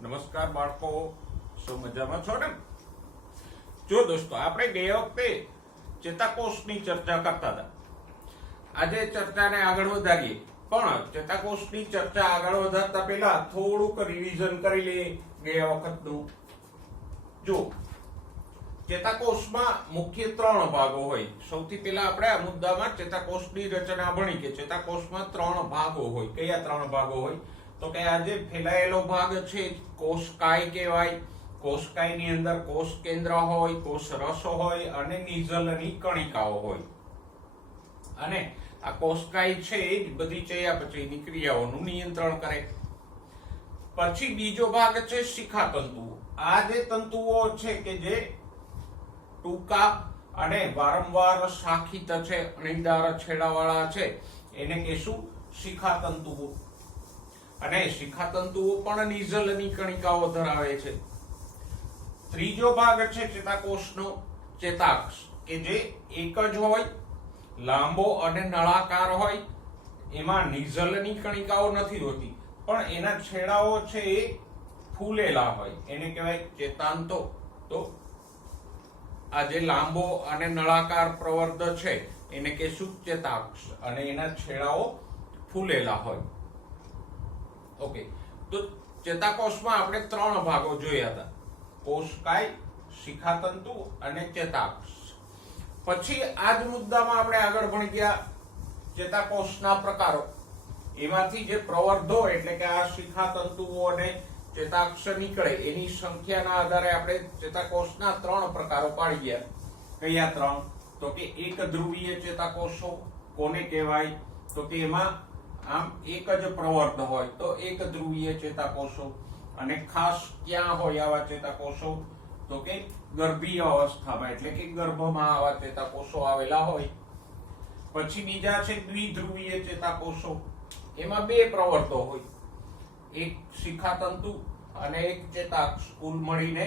નમસ્કાર બાળકો, શું મજામાં છો ને? જો દોસ્તો, આપણે ગયા વખતે ચેતાકોષની ચર્ચા કરતા હતા. આજે ચર્ચાને આગળ વધારીએ, પણ ચેતાકોષની ચર્ચા આગળ વધારતા પહેલા થોડુંક રિવિઝન કરી લઈએ ગયા વખતનું. જો ચેતાકોષમાં મુખ્ય 3 ભાગો હોય. સૌથી પહેલા આપણે આ મુદ્દામાં ચેતાકોષની રચના ભણી કે ચેતાકોષમાં 3 ભાગો હોય. કયા 3 ભાગો હોય? તો કે આ જે ફેલાયેલો ભાગ છે કોષકાય કહેવાય. કોષકાયની અંદર કોષ કેન્દ્ર હોય, કોષ રસ હોય અને નિઝલની કણિકાઓ હોય. અને આ કોષકાય છે એ બધી ચયાપચયની ક્રિયાઓનું નિયંત્રણ કરે. પછી બીજો ભાગ છે શિખાતંતુઓ. આ જે તંતુઓ છે કે જે ટૂંકા અને વારંવાર શાખિત છે, અણીદાર છેડાવાળા છે, એને કહેશું શિખાતંતુઓ. અને શિખાતંતુઓ પણ નિઝલની કણિકાઓ ધરાવે છે. ત્રીજો ભાગ છે ચેતાકોષનો ચેતાક્ષ, કે જે એક જ હોય, લાંબો અને નળાકાર હોય. એમાં નિઝલની કણિકાઓ નથી હોતી, પણ એના છેડાઓ છે એ ફૂલેલા હોય. એને કહેવાય ચેતાંતો. તો આ જે લાંબો અને નળાકાર પ્રવર્ધ છે એને કહેશું ચેતાક્ષ, અને એના છેડાઓ ફૂલેલા હોય. ઓકે, તો ચેતાકોષમાં આપણે 3 ભાગો જોયા હતા: કોષકાય, શિખાતંતુ અને ચેતાક્ષ. પછી આ જ મુદ્દામાં આપણે આગળ ભણી ગયા ચેતાકોષના પ્રકારો. એમાંથી જે પ્રવર્ધો એટલે કે આ શિખાતંતુઓ અને ચેતાક્ષ નીકળે એની સંખ્યાના આધારે આપણે ચેતાકોષના 3 પ્રકારો પાડી ગયા. કયા 3? તો કે એક ધ્રુવીય ચેતાકોષો. કોને કહેવાય? તો કે એમાં આમ એક જ પ્રવર્ધ હોય તો એક ધ્રુવીય ચેતાકોષો. અને ખાસ ક્યાં હોય આવા ચેતાકોષો? તો કે ગર્ભીય અવસ્થામાં, એટલે કે ગર્ભમાં આવા ચેતાકોષો આવેલા હોય. પછી બીજા છે દ્વિધ્રુવીય ચેતાકોષો. એમાં 2 પ્રવર્ધો હોય, એક શિખાતંતુ અને એક ચેતાક્ષ. કુલ મળીને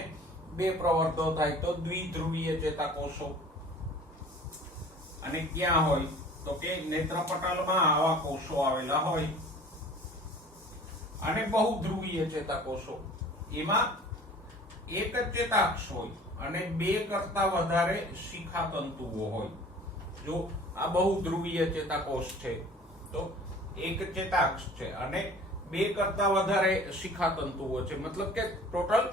2 પ્રવર્ધો થાય તો દ્વિધ્રુવીય ચેતાકોષો. અને ક્યાં હોય? તો કે નેત્રપટલમાં આવા કોષો આવેલા હોય. અને બહુધ્રુવીય ચેતાકોષો. એમાં એક જ ચેતાક્ષ હોય અને 2 કરતા વધારે શિખાતંતુઓ હોય. જો આ બહુધ્રુવીય ચેતાકોષ છે તો એક ચેતાક્ષ છે અને 2 કરતા વધારે શિખાતંતુઓ છે. મતલબ કે ટોટલ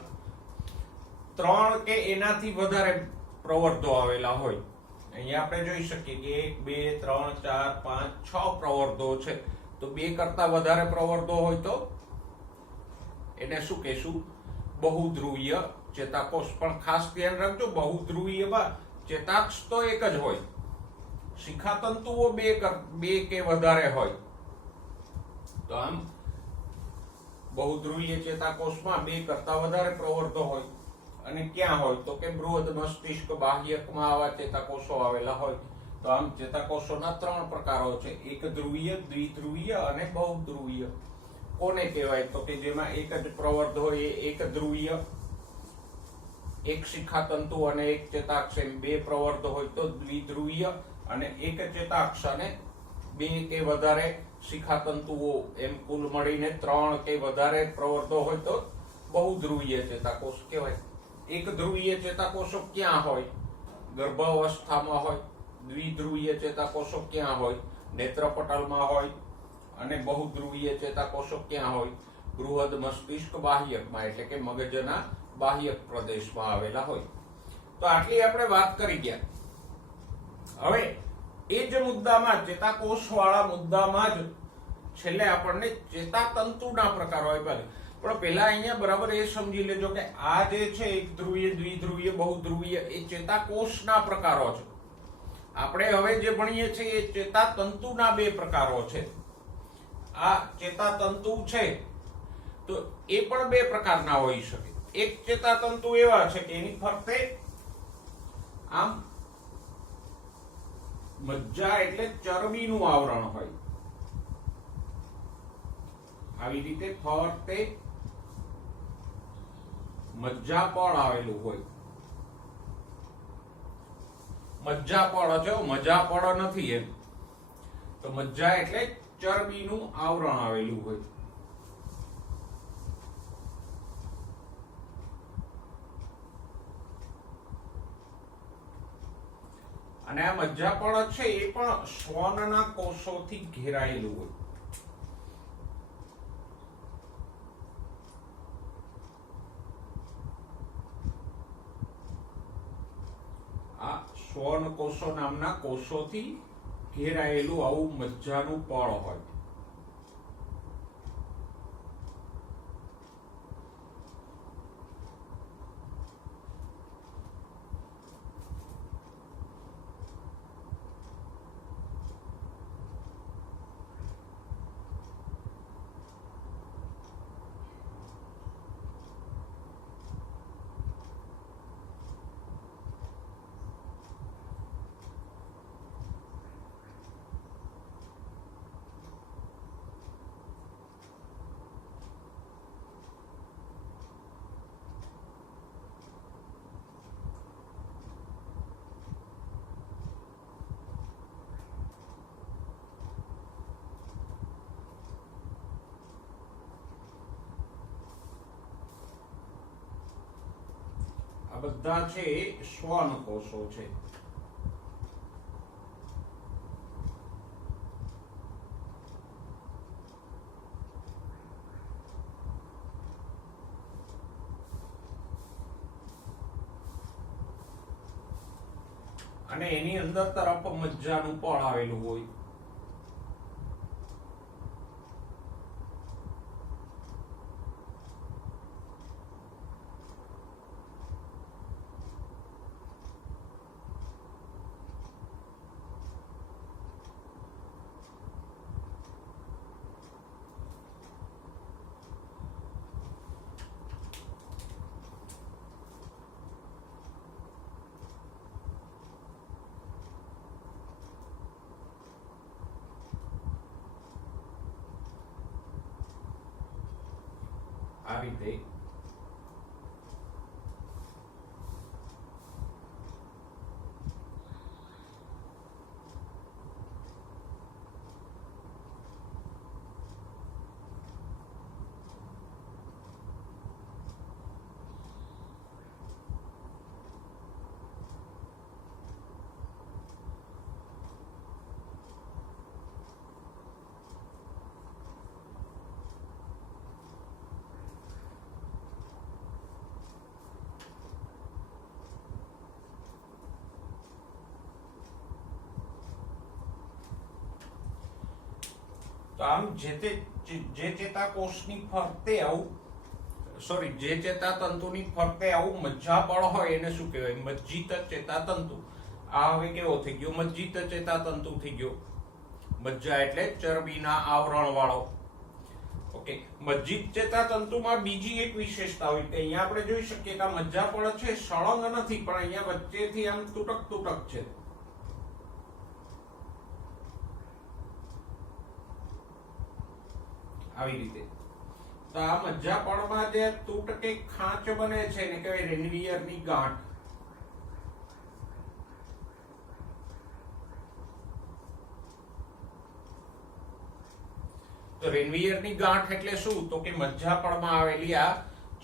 3 કે એનાથી વધારે પ્રવર્ધો આવેલા હોય. અહીંયા આપણે જોઈ શકીએ કે 1, 2, 3, 4, 5, 6 પ્રવર્ધો છે. તો 2 કરતા વધારે પ્રવર્ધો હોય તો એને શું કહેશું? બહુધ્રુવીય ચેતાકોષ. પણ ખાસ ધ્યાન રાખજો, બહુધ્રુવીયમાં ચેતાક્ષ તો એક જ હોય, શિખાતંતુઓ 2 કે વધારે હોય. તો આમ બહુધ્રુવીય ચેતાકોષમાં 2 કરતા વધારે પ્રવર્ધો હોય. અને ક્યાં હોય? તો કે બૃહદ મસ્તિષ્ક બાહ્યકમાં આવા ચેતાકોષો આવેલા હોય. તો આમ ચેતાકોષોના 3 પ્રકારો છે: એક ધ્રુવીય, દ્વિધ્રુવીય અને બહુધ્રુવીય. કોને કહેવાય? તો કે જેમાં એક જ પ્રવર્ધ હોય એ એક ધ્રુવીય, એક શિખાતંતુ અને એક ચેતાક્ષ એમ 2 પ્રવર્ધ હોય તો દ્વિધ્રુવીય, અને એક ચેતાક્ષ અને 2 કે વધારે શિખાતંતુઓ એમ કુલ મળીને 3 કે વધારે પ્રવર્ધો હોય તો બહુધ્રુવીય ચેતાકોષ કહેવાય. એક ધ્રુવીય ચેતાકોષો ક્યાં હોય? ગર્ભાવસ્થામાં હોય. દ્વિધ્રુવીય ચેતાકોષો ક્યાં હોય? નેત્રપટલમાં હોય. અને બહુધ્રુવીય ચેતાકોષો ક્યાં હોય? બૃહદ મસ્તિષ્ક બાહ્યકમાં, એટલે કે મગજના બાહ્યક પ્રદેશમાં આવેલા હોય. તો આટલી આપણે વાત કરી ગયા. હવે એ જ મુદ્દામાં, ચેતાકોષ વાળા મુદ્દામાં જ છેલ્લે આપણને ચેતાતંતુના પ્રકારો આપ્યા. પણ પહેલા અહીંયા બરાબર એ સમજી લેજો કે આ જે છે એક ધ્રુવીય, દ્વિધ્રુવીય, બહુધ્રુવીય એ ચેતાકોષના પ્રકારો છે. આપણે હવે જે ભણીએ છીએ એ ચેતાતંતુના 2 પ્રકારો છે. આ ચેતાતંતુ છે તો એ પણ 2 પ્રકારના હોઈ શકે. એક ચેતાતંતુ એવા છે કે એની ફરતે આમ મજ્જા એટલે ચરબીનું આવરણ હોય. આવી રીતે ફરતે મજ્જા પણ આવેલું હોય. મજ્જાપળ છે, મજાપળ નથી એમ. તો મજ્જા એટલે ચરબીનું આવરણ આવેલું હોય. અને આ મજ્જાપળ છે એ પણ શ્વાનના કોષોથી ઘેરાયેલું હોય. આ શ્વાન કોષો નામના કોષોથી ઘેરાયેલું આવું મજ્જાનું પળ હોય. આ બધા છે શ્વાન કોષો છે. અને એની અંદર તરફ મજ્જાનું પળ આવેલું હોય. આ રીતે તો આમ જે ચેતાકોષની ફરતે આવું જે ચેતાતંતુની ફરતે આવું મજ્જાપળ હોય એને શું કહેવાય? મજ્જિત ચેતાતંતુ. આ હવે કેવો થઈ ગયો? મજ્જિત ચેતાતંતુ થઈ ગયો. મજ્જા એટલે ચરબીના આવરણ વાળો. ઓકે, મજ્જિત ચેતાતંતુમાં બીજી એક વિશેષતા હોય કે અહીંયા આપણે જોઈ શકીએ કે આ મજ્જાપળ છે સળંગ નથી, પણ અહીંયા વચ્ચેથી આમ તૂટક તૂટક છે. આવી રીતે. તો આ મજ્જાપળમાં જે તૂટ કે ખાંચ બને છે એને કહેવાય રેનવીયરની ગાંઠ. તો રેનવીયરની ગાંઠ એટલે શું? તો કે મજ્જાપળમાં આવેલી આ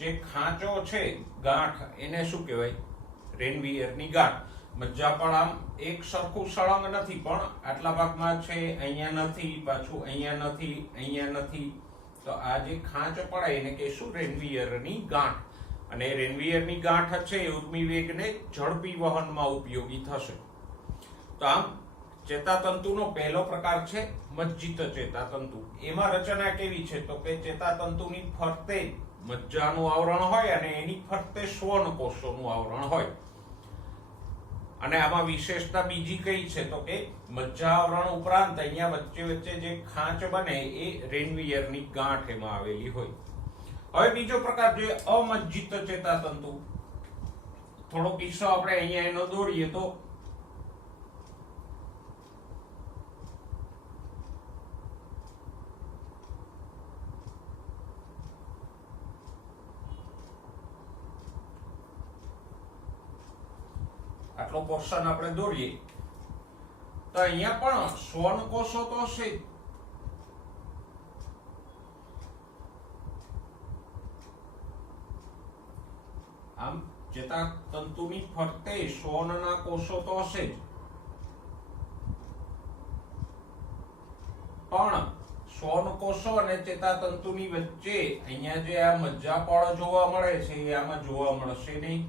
જે ખાંચો છે, ગાંઠ, એને શું કહેવાય? રેનવીયરની ગાંઠ. મજ્જાપળ આમ એક સરખું સળંગ નથી, પણ આટલા ભાગમાં છે, અહીંયા નથી, પાછું અહીંયા નથી, અહીંયા નથી. તો આ જે ખાંચ પડે એને કહેશું રેનવીયરની ગાંઠ. અને રેનવીયરની ગાંઠ છે એ ઉર્મિવેગને ઝડપી વહનમાં ઉપયોગી થશે. તો આમ ચેતાતંતુનો પહેલો પ્રકાર છે મજ્જિત ચેતાતંતુ. એમાં રચના કેવી છે? તો કે ચેતાતંતુની ફરતે મજ્જાનું આવરણ હોય અને એની ફરતે શ્વન કોષોનું આવરણ હોય. અને આમાં વિશેષતા બીજી કઈ છે? તો કે મજ્જા આવરણ ઉપરાંત અહીંયા વચ્ચે વચ્ચે જે ખાંચ બને એ રેનવીયરની ગાંઠ એમાં આવેલી હોય. હવે બીજો પ્રકાર જોઈએ અમજ્જિત ચેતાતંતુ. થોડો કિસ્સો આપણે અહીંયા એનો દોરીએ તો આટલો પોર્શન આપણે દોરીએ તો અહીંયા પણ શ્વન કોષો તો હશે જ. આમ ચેતાતંતુની ફરતે શ્વનના કોષો તો હશે જ, પણ શ્વન કોષો અને ચેતાતંતુની વચ્ચે અહીંયા જે આ મજ્જાપળ જોવા મળે છે એ આમાં જોવા મળશે નહીં.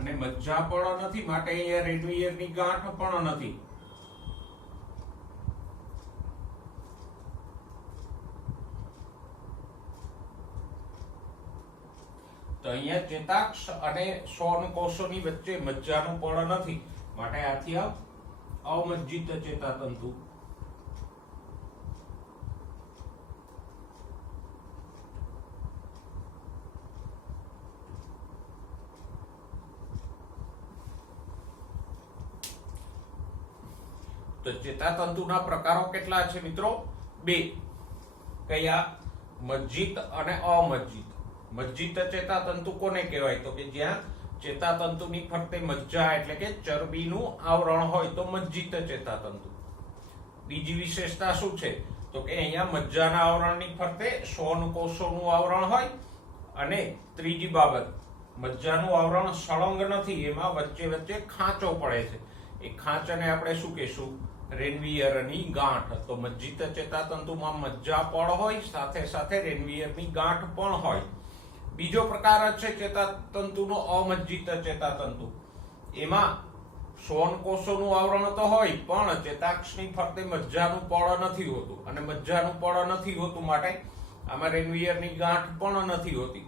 અને મજ્જાપળ નથી માટે અહીંયા રેનવીયરની ગાંઠ પણ નથી. તો અહીંયા ચેતાક્ષ અને શ્વન કોષોની વચ્ચે મજ્જાનું પળ નથી માટે આથી અમજ્જિત ચેતાતંતુ. તો ચેતાતંતુના પ્રકારો કેટલા છે મિત્રો? 2. કયા? મજ્જિત અને અમજ્જિત. મજ્જિત ચેતાતંતુ કોને કહેવાય? તો કે જ્યાં ચેતાતંતુની ફરતે મજ્જા એટલે કે ચરબીનું આવરણ હોય તો મજ્જિત ચેતાતંતુ. બીજી વિશેષતા શું છે? તો કે અહીંયા મજ્જાના આવરણની ફરતે શ્વન કોષોનું આવરણ હોય, અને ત્રીજી બાબત, મજ્જાનું આવરણ સળંગ નથી, એમાં વચ્ચે વચ્ચે ખાંચો પડે છે. એ ખાંચને આપણે શું કહેશું? રેનવીયરની ગાંઠ. તો મજ્જિત ચેતાતંતુમાં મજ્જાપળ હોય, સાથે સાથે રેનવીયરની ગાંઠ પણ હોય. બીજો પ્રકાર છે ચેતાતંતુનો અમજ્જિત ચેતાતંતુ. એમાં શ્વન કોષોનું આવરણ તો હોય પણ ચેતાક્ષની ફરતે મજ્જાનું પળ નથી હોતું, અને મજ્જાનું પળ નથી હોતું માટે આમાં રેનવીયરની ગાંઠ પણ નથી હોતી.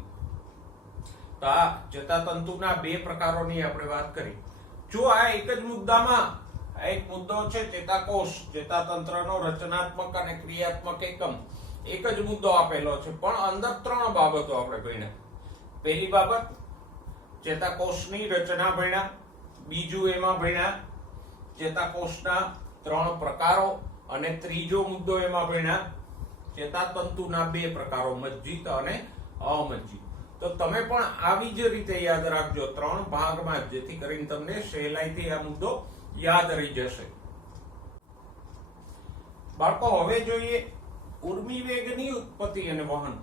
તો આ ચેતાતંતુના 2 પ્રકારોની આપણે વાત કરી. જો આ એક જ મુદ્દામાં, આ એક મુદ્દો છે ચેતાકોષ, ચેતાતંત્રનો રચનાત્મક અને ક્રિયાત્મક એકમ, એક જ મુદ્દો આપેલો છે, પણ અંદર 3 બાબતો આપણે ભણ્યા. પહેલી બાબત ચેતાકોષની રચના ભણ્યા, બીજું એમાં ભણ્યા ચેતાકોષના 3 પ્રકારો, અને ત્રીજો મુદ્દો એમાં ભણ્યા ચેતાતંતુના 2 પ્રકારો, મજ્જિત અને અમજ્જિત. તો તમે પણ આવી જ રીતે યાદ રાખજો 3 ભાગમાં, જેથી કરીને તમને સહેલાઈથી આ મુદ્દો યાદ રહી જશે. બાળકો, હવે જોઈએ ઉર્મિવેગની ઉત્પત્તિ અને વહન.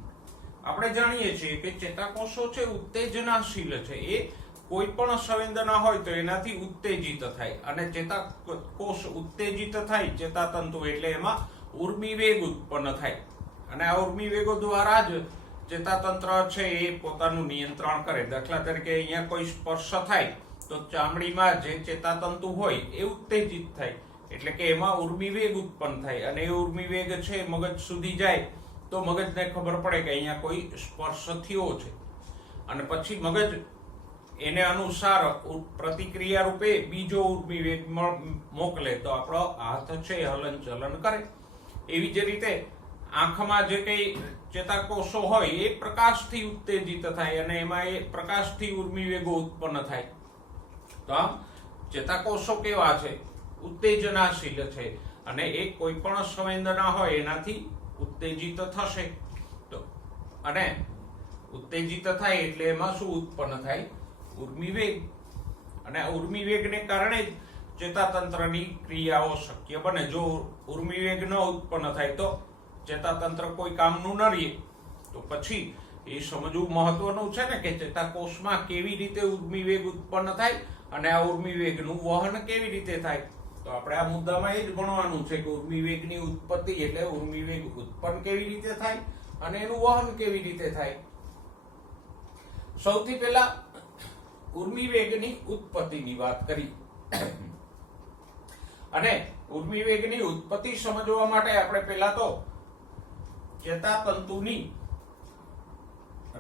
આપણે જાણીએ છીએ કે ચેતાકોષો છે ઉત્તેજનાશીલ છે. એ કોઈ પણ સંવેદના હોય તો એનાથી ઉત્તેજિત થાય, અને ચેતાકોષ ઉત્તેજિત થાય ચેતાતંતુ એટલે એમાં ઉર્મિવેગ ઉત્પન્ન થાય, અને આ ઉર્મિવેગો દ્વારા જ ચેતાતંત્ર છે એ પોતાનું નિયંત્રણ કરે. દાખલા તરીકે અહીંયા કોઈ સ્પર્શ થાય તો ચામડીમાં જે ચેતાતંતુ હોય એ ઉત્તેજિત થાય, એટલે કે એમાં ઉર્મિવેગ ઉત્પન્ન થાય, અને એ ઉર્મિવેગ છે મગજ સુધી જાય તો મગજને ખબર પડે કે અહીંયા કોઈ સ્પર્શ થયો છે, અને પછી મગજ એને અનુસાર પ્રતિક્રિયા રૂપે બીજો ઉર્મિવેગ મોકલે તો આપણો હાથ છે હલન ચલન કરે. એવી જ રીતે આંખમાં જે કઈ ચેતાકોષો હોય એ પ્રકાશથી ઉત્તેજિત થાય, અને એમાં એ પ્રકાશથી ઉર્મિવેગો ઉત્પન્ન થાય. તો આમ ચેતાકોષો કેવા છે? ઉત્તેજનાશીલ છે, અને એ કોઈ પણ સંવેદના હોય એનાથી ઉત્તેજિત થશે. તો અને ઉત્તેજિત થાય એટલે એમાં શું ઉત્પન્ન થાય? ઉર્મિવેગ. અને ઉર્મિવેગને કારણે જ ચેતાતંત્રની ક્રિયાઓ શક્ય બને. જો ઉર્મિવેગ ન ઉત્પન્ન થાય તો ચેતાતંત્ર કોઈ કામનું ન રહે. તો પછી એ સમજવું મહત્વનું છે ને કે ચેતાકોષમાં કેવી રીતે ઉર્મિવેગ ઉત્પન્ન થાય અને આ ઉર્મિવેગનું વહન કેવી રીતે થાય. તો આપણે આ મુદ્દામાં એ જ ભણવાનું છે કે ઉર્મિવેગની ઉત્પત્તિ એટલે ઉર્મિવેગ ઉત્પન્ન કેવી રીતે થાય અને એનું વહન કેવી રીતે થાય. સૌથી પહેલા ઉર્મિવેગની ઉત્પત્તિની વાત કરી, અને ઉર્મિવેગની ઉત્પત્તિ સમજવા માટે આપણે પહેલા તો ચેતાતંતુની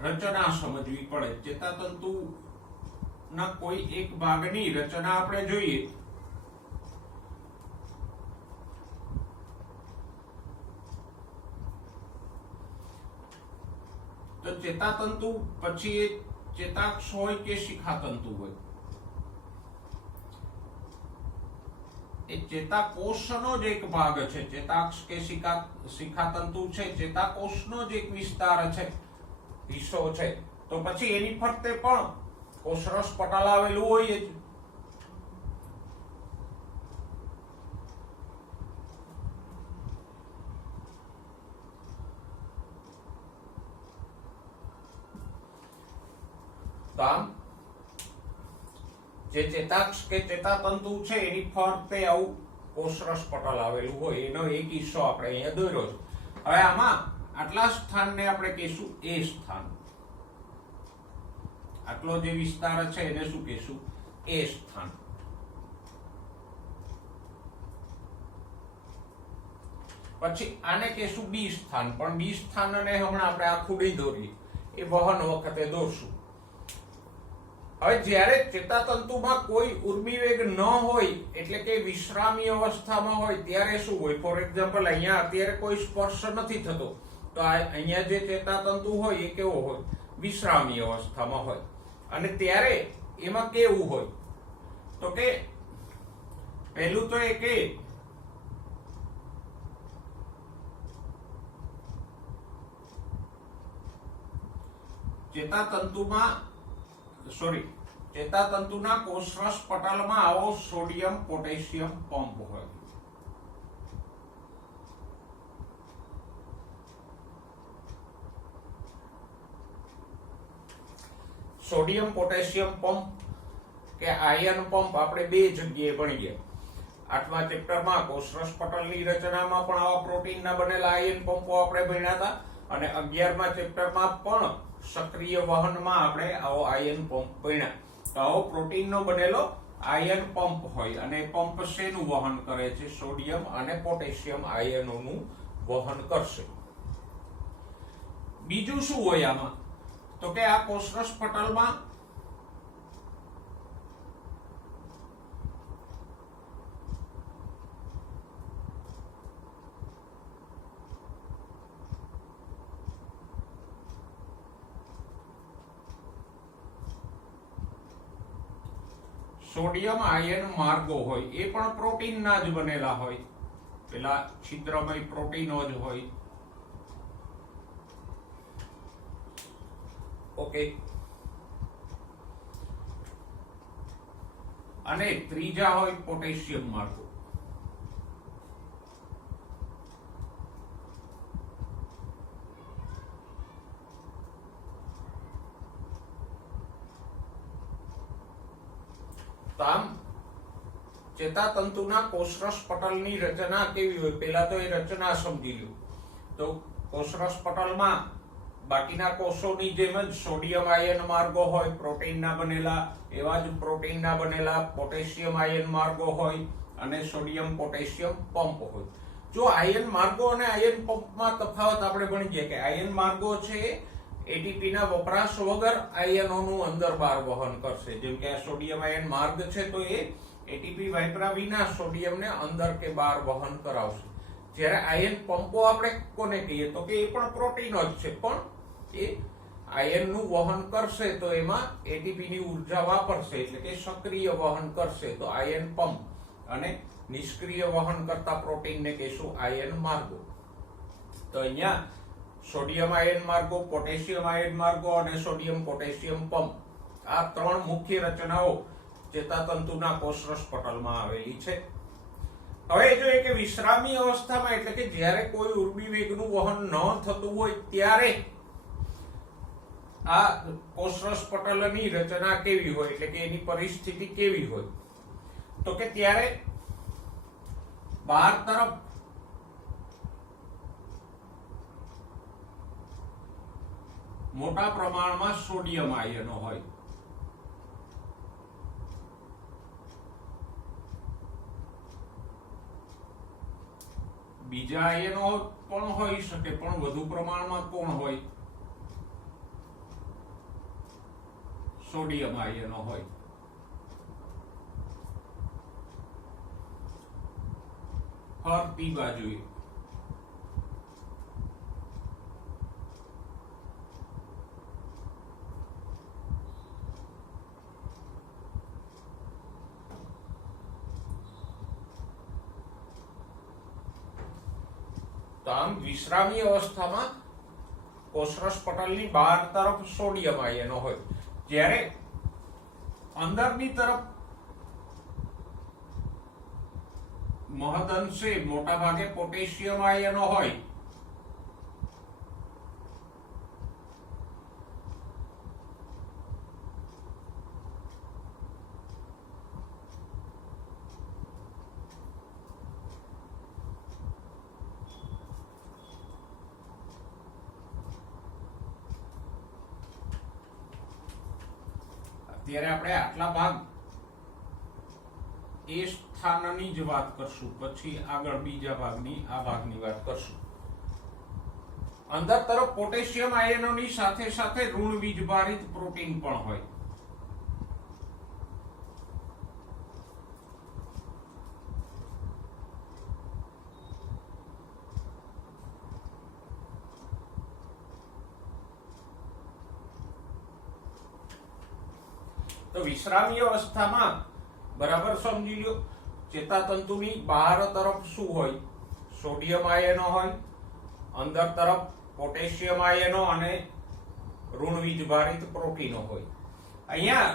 રચના સમજવી પડે. ચેતાતંતુના કોઈ એક ભાગની રચના આપણે જોઈએ તો ચેતાતંતુ પછી ચેતાક્ષ હોય કે શિખાતંતુ હોય, એ ચેતાકોષનો જ એક ભાગ છે. ચેતાક્ષ કે શિખાતંતુ છે ચેતાકોષનો જ એક વિસ્તાર છે, હિસ્સો છે. તો પછી એની ફરતે પણ કોષરસ પટલ આવેલું હોય જ. તો આમ જે ચેતાક્ષ કે ચેતાતંતુ છે એની ફરતે આવું કોષરસ પટલ આવેલું હોય, એનો એક હિસ્સો આપણે અહીંયા દોર્યો છે. હવે આમાં આટલા સ્થાનને આપણે કહીશું એ સ્થાન. આટલો જે વિસ્તાર છે એને શું કહીશું? એ સ્થાન. પછી આને કહીશું બી સ્થાન. પણ બી સ્થાનને હમણાં આપણે આખું નહીં દોરીએ, એ વહન વખતે દોરશું. હવે જ્યારે ચેતાતંતુમાં કોઈ ઉર્મિવેગ ન હોય, એટલે કે વિશ્રામી અવસ્થામાં હોય, ત્યારે શું હોય? ફોર એક્ઝામ્પલ અહીંયા અત્યારે કોઈ સ્પર્શ નથી થતો, તો અહીંયા જે ચેતાતંતુ હોય એ કેવો હોય? વિશ્રામી અવસ્થામાં હોય. અને ત્યારે એમાં કેવું હોય? તો કે પહેલું તો એ કે ચેતાતંતુના કોષરસ પટલમાં આવો સોડિયમ પોટેશિયમ પંપ હોય. સોડિયમ પોટેશિયમ પંપ કે આયન પંપ આપણે બે જગ્યાએ ભણી ગયા. 8મા ચેપ્ટરમાં કોષરસ પટલની રચનામાં પણ આવા પ્રોટીનના બનેલા આયન પંપો આપણે ભણ્યા હતા, અને 11મા ચેપ્ટરમાં પણ સક્રિય વહનમાં આપણે આવો આયન પંપ ભણ્યા. તો આવો પ્રોટીનનો બનેલો આયન પંપ હોય, અને પંપ શેનું વહન કરે છે? સોડિયમ અને પોટેશિયમ આયનોનું વહન કરશે. બીજું શું હોય આમાં? તો કે આ કોષરસ પટલમાં સોડિયમ આયન માર્ગો હોય, એ પણ પ્રોટીનના જ બનેલા હોય. પેલા છિદ્રમય પ્રોટીનો જ હોય. ઓકે. અને ત્રીજા હોય પોટેશિયમ માર્ગો. આમ ચેતાતંતુના કોષરસ પટલની રચના કેવી હોય? પહેલા તો એ રચના સમજી લો. તો કોષરસ પટલમાં બાકીના કોષોની જેમ જ સોડિયમ આયન માર્ગો હોય પ્રોટીનના બનેલા, એવા જ પ્રોટીનના બનેલા પોટેશિયમ આયન માર્ગો હોય, અને સોડિયમ પોટેશિયમ પંપ હોય. જો આયન માર્ગો અને આયન પંપમાં તફાવત આપણે ભણી ગયા કે આયન માર્ગો છે એટીપી ના વપરાશ વગર આયનોનું અંદર બહાર વહન કરશે. જેમ કે આ સોડિયમ આયન માર્ગ છે, તો એ એટીપી વાપર્યા વિના સોડિયમને અંદર કે બહાર વહન કરાવશે. જ્યારે આયન પંપો આપણે કોને કહીએ? તો કે એ પણ પ્રોટીનો જ છે, પણ એ આયનનું વહન કરશે તો એમાં એટીપી ની ઉર્જા વાપરશે, એટલે કે સક્રિય વહન કરશે, તો આયન પંપ. અને નિષ્ક્રિય વહન કરતા પ્રોટીનને કહીશું આયન માર્ગો. તો અહીંયા સોડિયમ આયન માર્ગો, પોટેશિયમ આયન માર્ગો અને સોડિયમ પોટેશિયમ પંપ, આ ત્રણ મુખ્ય રચનાઓ ચેતાતંતુના કોષરસ પટલમાં આવેલી છે. હવે જોઈએ કે વિશ્રામી અવસ્થામાં, એટલે કે જ્યારે કોઈ ઉર્મિવેગનું વહન ન થતું હોય ત્યારે આ કોષરસ પટલની રચના કેવી હોય, એટલે કે એની પરિસ્થિતિ કેવી હોય? તો કે ત્યારે બહાર તરફ મોટા પ્રમાણમાં સોડિયમ આયનો હોય. બીજા આયનો પણ હોઈ શકે, પણ વધુ પ્રમાણમાં કોણ હોય? સોડિયમ આયનો હોય. ફરતી બાજુએ તો આમ વિશ્રામી અવસ્થામાં કોષરસ પટલની બહાર તરફ સોડિયમ આયનો હોય, જ્યારે અંદરની તરફ મહદઅંશે મોટા ભાગે પોટેશિયમ આયનો હોય. અત્યારે આપણે આટલા ભાગ એ સ્થાનની જ વાત કરશું, પછી આગળ બીજા ભાગની આ ભાગની વાત કરશું. અંદર તરફ પોટેશિયમ આયનોની સાથે સાથે ઋણ વીજભારિત પ્રોટીન પણ હોય. તો વિશ્રામી અવસ્થામાં બરાબર સમજી લો, ચેતાતંતુની બહાર તરફ શું હોય? સોડિયમ આયનો હોય, અંદર તરફ પોટેશિયમ આયનો અને ઋણ વીજભારિત પ્રોટીનો હોય. અહીંયા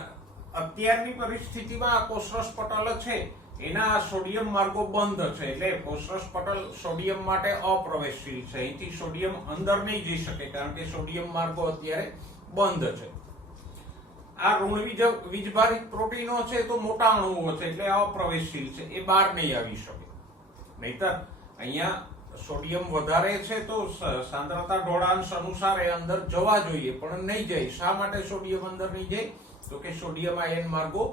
અત્યારની પરિસ્થિતિમાં આ કોષરસ પટલ છે એના સોડિયમ માર્ગો બંધ છે, એટલે કોષરસ પટલ સોડિયમ માટે અપ્રવેશશીલ છે. અહીંથી સોડિયમ અંદર નહીં જઈ શકે કારણ કે સોડિયમ માર્ગો અત્યારે બંધ છે. આ ઋણ વીજભારિત પ્રોટીનો છે તો મોટા અણુઓ છે એટલે અપ્રવેશશીલ છે, એ બહાર નહીં આવી શકે. નહીતર અહીંયા સોડિયમ વધારે છે તો સાંદ્રતા ઢોળાંશ અનુસાર એ અંદર જવા જોઈએ, પણ નહીં જાય. શા માટે સોડિયમ અંદર નહીં જાય? તો કે સોડિયમ આયન માર્ગો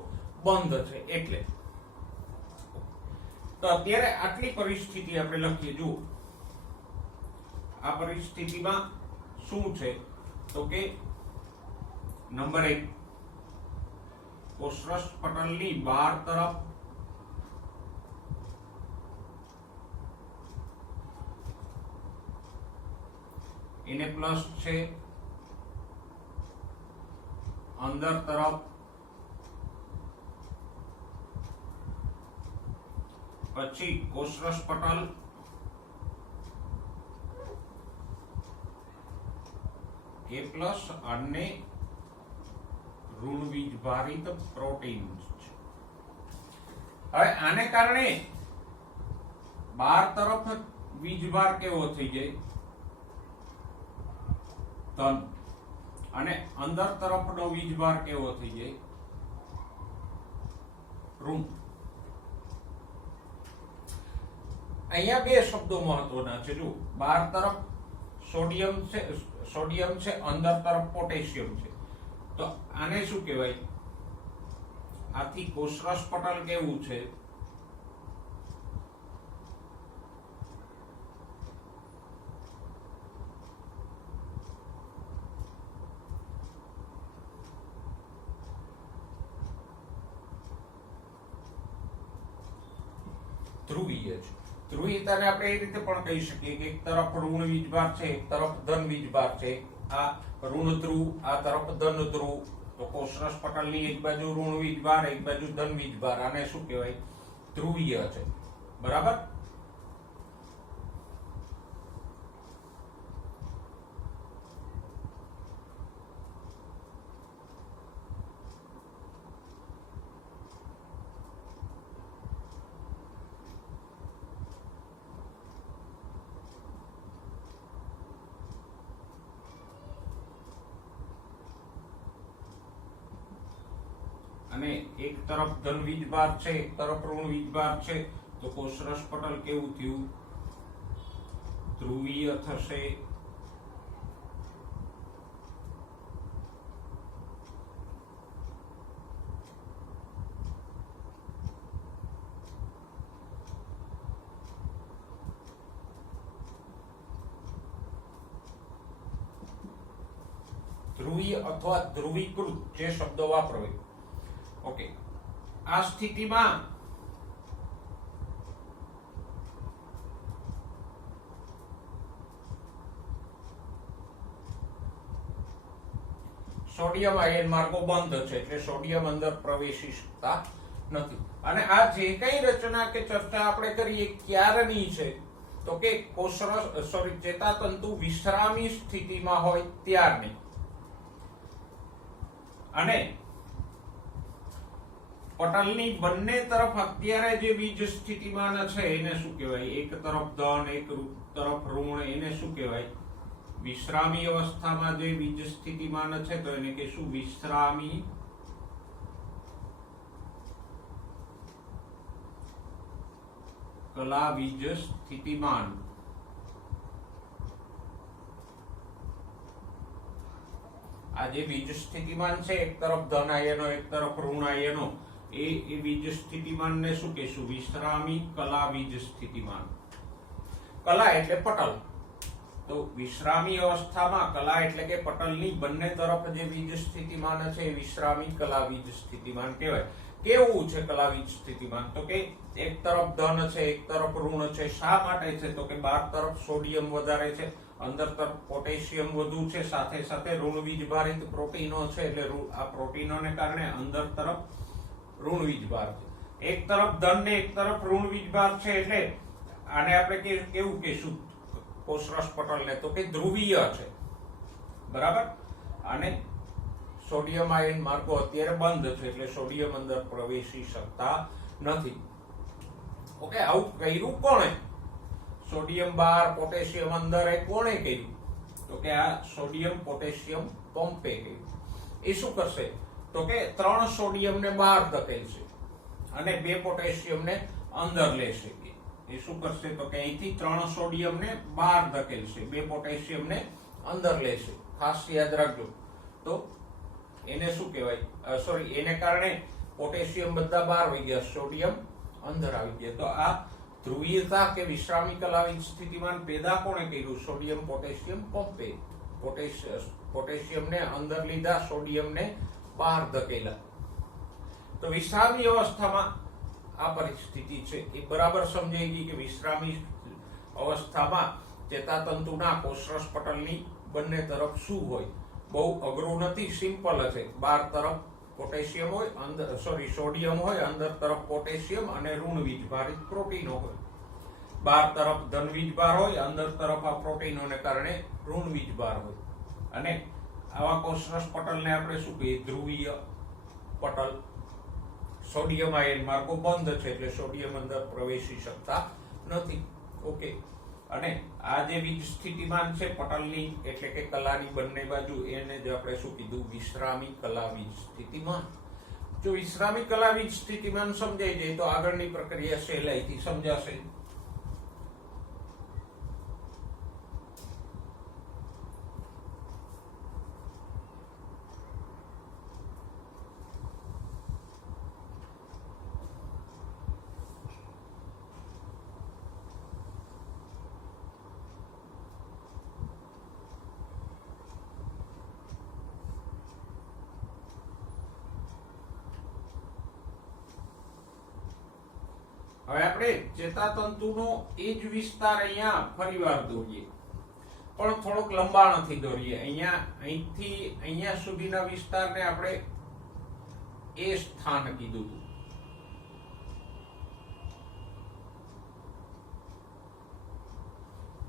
બંધ છે એટલે. તો અત્યારે આટલી પરિસ્થિતિ આપણે લખીએ. જુઓ, આ પરિસ્થિતિમાં શું છે તો કે નંબર 1, કોષરસ પટલની બહાર તરફ એને પ્લસ છે, અંદર તરફ પછી કોષરસ પટલ એ પ્લસ અને ઋણ વીજભારિત પ્રોટીન છે. હવે આને કારણે બહાર તરફ વીજભાર કેવો થઈ જાય? ધન. અને અંદર તરફનો વીજભાર કેવો થઈ જાય? ઋણ. અહીંયા બે શબ્દો મહત્વના છે. જો, બહાર તરફ સોડિયમ છે, અંદર તરફ પોટેશિયમ છે. તો આને શું કહેવાય? આથી કોષરસ પટલ કેવું છે? ધ્રુવીય છે. ધ્રુવીયતાને આપણે એ રીતે પણ કહી શકીએ કે એક તરફ ઋણ વીજભાર છે, એક તરફ ધન વીજભાર છે. આ ઋણ ધ્રુવ, આ તરફ ધન ધ્રુવ. તો કોષરસ પટલની એક બાજુ ઋણ વીજભાર, એક બાજુ ધન વીજભાર. આને શું કહેવાય? ધ્રુવીય છે. બરાબર. અને એક તરફ ધન વીજભાર છે, એક તરફ ઋણ વીજભાર છે. તો કોષરસ પટલ કેવું થયું? ધ્રુવીય થશે. ધ્રુવીય અથવા ધ્રુવીકૃત જે શબ્દો વાપરો. ઓકે, આ સ્થિતિમાં સોડિયમ આયન માર્ગો બંધ છે એટલે સોડિયમ અંદર પ્રવેશી શકતા નથી. અને આ જે કઈ રચના કે ચર્ચા આપણે કરીએ ક્યારની છે તો કે ચેતાતંતુ વિશ્રામી સ્થિતિમાં હોય ત્યારની. અને પટલની બંને તરફ અત્યારે જે વીજ સ્થિતિમાન છે એને શું કહેવાય? એક તરફ ધન એક તરફ ઋણ, એને શું કહેવાય? વિશ્રામી અવસ્થામાં જે વીજ સ્થિતિમાન છે તો એને કહીશું વિશ્રામી કલા વીજ સ્થિતિમાન. આ જે વીજ સ્થિતિમાન છે, એક તરફ ધન આયનો એક તરફ ઋણ આયનો, એ વીજ સ્થિતિમાનને શું કહીશું? વિશ્રામી કલા વીજ સ્થિતિમાન. કલા એટલે પટલ. તો વિશ્રામી અવસ્થામાં કલા એટલે કે પટલની બંને તરફ જે વીજ સ્થિતિમાન છે એ વિશ્રામી કલા વીજ સ્થિતિમાન કહેવાય. કેવું છે કલા વીજ સ્થિતિમાન? તો કે એક તરફ ધન છે એક તરફ ઋણ છે. શા માટે છે? તો કે બહાર તરફ સોડિયમ વધારે છે, અંદર તરફ પોટેશિયમ વધુ છે, સાથે સાથે ઋણ વીજ ભારિત પ્રોટીનો છે, એટલે આ પ્રોટીનોને કારણે અંદર તરફ ઋણ વીજ ભાર છે. એક તરફ ધન ને એક તરફ ઋણ વીજ ભાર છે, એટલે આને આપણે કેવું કહીશું કોષરસ પટલને? તો કે ધ્રુવીય છે, બરાબર. અને સોડિયમ આયન માર્ગો અત્યારે બંધ છે, એટલે સોડિયમ અંદર પ્રવેશી શકતા નથી. ઓકે, આવું કર્યું કોણે? સોડિયમ બહાર પોટેશિયમ અંદર, એ કોણે કર્યું? તો કે આ સોડિયમ પોટેશિયમ પંપે કર્યું. એ શું કરશે? તો કે 3 સોડિયમને બહાર ધકેલશે અને 2 પોટેશિયમને અંદર લેશે. એ શું કરશે? તો કે અહીંથી 3 સોડિયમને બહાર ધકેલશે, 2 પોટેશિયમને અંદર લેશે. ખાસ યાદ રાખજો. તો એને શું કહેવાય? એને કારણે પોટેશિયમ બધા બહાર વહી ગયા, સોડિયમ અંદર આવી ગયા. તો આ ધ્રુવીયતા કે વિશ્રામી કલા વીજ સ્થિતિમાન પેદા કોણે કર્યું? Sodium potassium પંપે. પોટેશિયમને અંદર લીધા, સોડિયમને બહાર ધકેલા. તો વિશ્રામી અવસ્થામાં આ પરિસ્થિતિ છે એ બરાબર સમજાઈ ગઈ કે વિશ્રામી અવસ્થામાં ચેતાતંતુના કોષરસ પટલની બંને તરફ શું હોય? બહુ અઘરું નથી, સિમ્પલ છે. બહાર તરફ પોટેશિયમ હોય, સોડિયમ હોય, અંદર તરફ પોટેશિયમ અને ઋણ વીજ ભારિત પ્રોટીનો હોય. બહાર તરફ ધન વીજ ભાર હોય, અંદર તરફ આ પ્રોટીનોને કારણે ઋણ વીજ ભાર હોય. અને આવા કોષરસ પટલને આપણે શું કહીએ? ધ્રુવીય પટલ. સોડિયમ આયન માર્ગો બંધ છે, એટલે સોડિયમ અંદર પ્રવેશી શકતા નથી. ઓકે. અને આ જે વીજ સ્થિતિમાન છે પટલની એટલે કે કલાની બંને બાજુ, એને જ આપણે શું કીધું? વિશ્રામી કલા વીજ સ્થિતિમાન. જો વિશ્રામી કલા વીજ સ્થિતિમાન સમજાઈ જાય તો આગળની પ્રક્રિયા સહેલાઈથી સમજાશે. હવે આપણે ચેતાતંતુનો એ જ વિસ્તાર અહીંયા ફરીવાર દોરીએ, પણ થોડોક લંબાણથી દોરીએ. અહીંથી અહીંયા સુધીના વિસ્તારને આપણે એ સ્થાન કીધું હતું.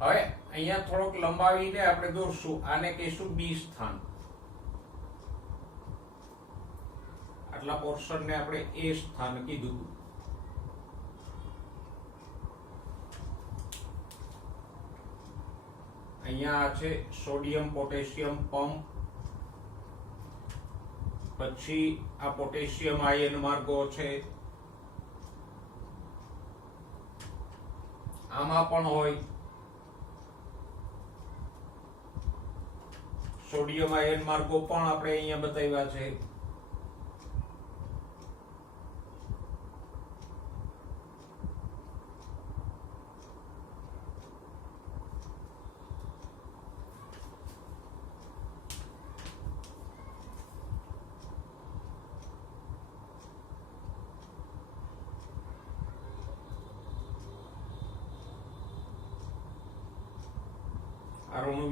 હવે અહીંયા થોડોક લંબાવીને આપણે દોરશું, આને કહીશું બી સ્થાન. આટલા પોર્શનને આપણે એ સ્થાન કીધું હતું. અહીંયા છે સોડિયમ પોટેશિયમ પંપ, પછી આ પોટેશિયમ આયન માર્ગો છે, આમાં પણ હોય સોડિયમ આયન માર્ગો પણ આપણે અહીંયા બતાવ્યા છે.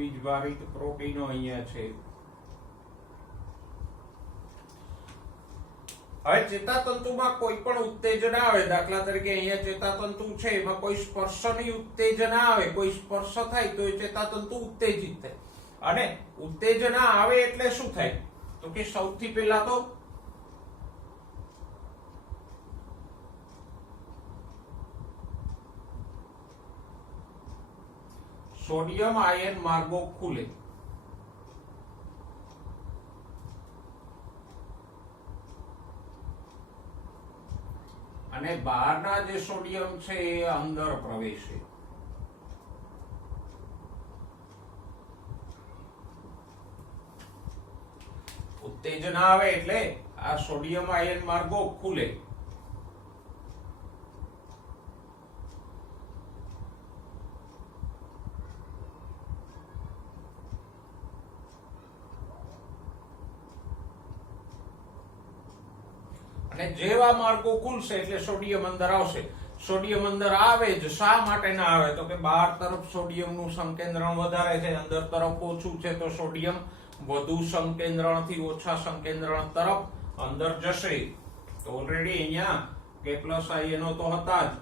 વીજ ભારિત પ્રોટીનો અહીંયા છે. હવે ચેતાતંતુમાં કોઈ પણ ઉત્તેજના આવે, દાખલા તરીકે અહીંયા ચેતાતંતુ છે, એમાં કોઈ સ્પર્શની ઉત્તેજના આવે, કોઈ સ્પર્શ થાય તો એ ચેતાતંતુ ઉત્તેજિત થાય. અને ઉત્તેજના આવે એટલે શું થાય? તો કે સૌથી પહેલા તો સોડિયમ આયન માર્ગો ખુલે. અને બહારના જે સોડિયમ છે એ અંદર પ્રવેશે. ઉત્તેજના આવે એટલે આ સોડિયમ આયન માર્ગો ખુલે. અને જેવા માર્ગો ખુલશે એટલે સોડિયમ અંદર આવશે. સોડિયમ અંદર આવે જ શા માટે ના આવે? તો કે બહાર તરફ સોડિયમનું સંકેન્દ્રણ વધારે છે, અંદર તરફ ઓછું છે, તો સોડિયમ વધુ સંકેન્દ્રણથી ઓછા સંકેન્દ્રણ તરફ અંદર જશે. તો ઓલરેડી અહીંયા K+ આયનો તો હતા જ.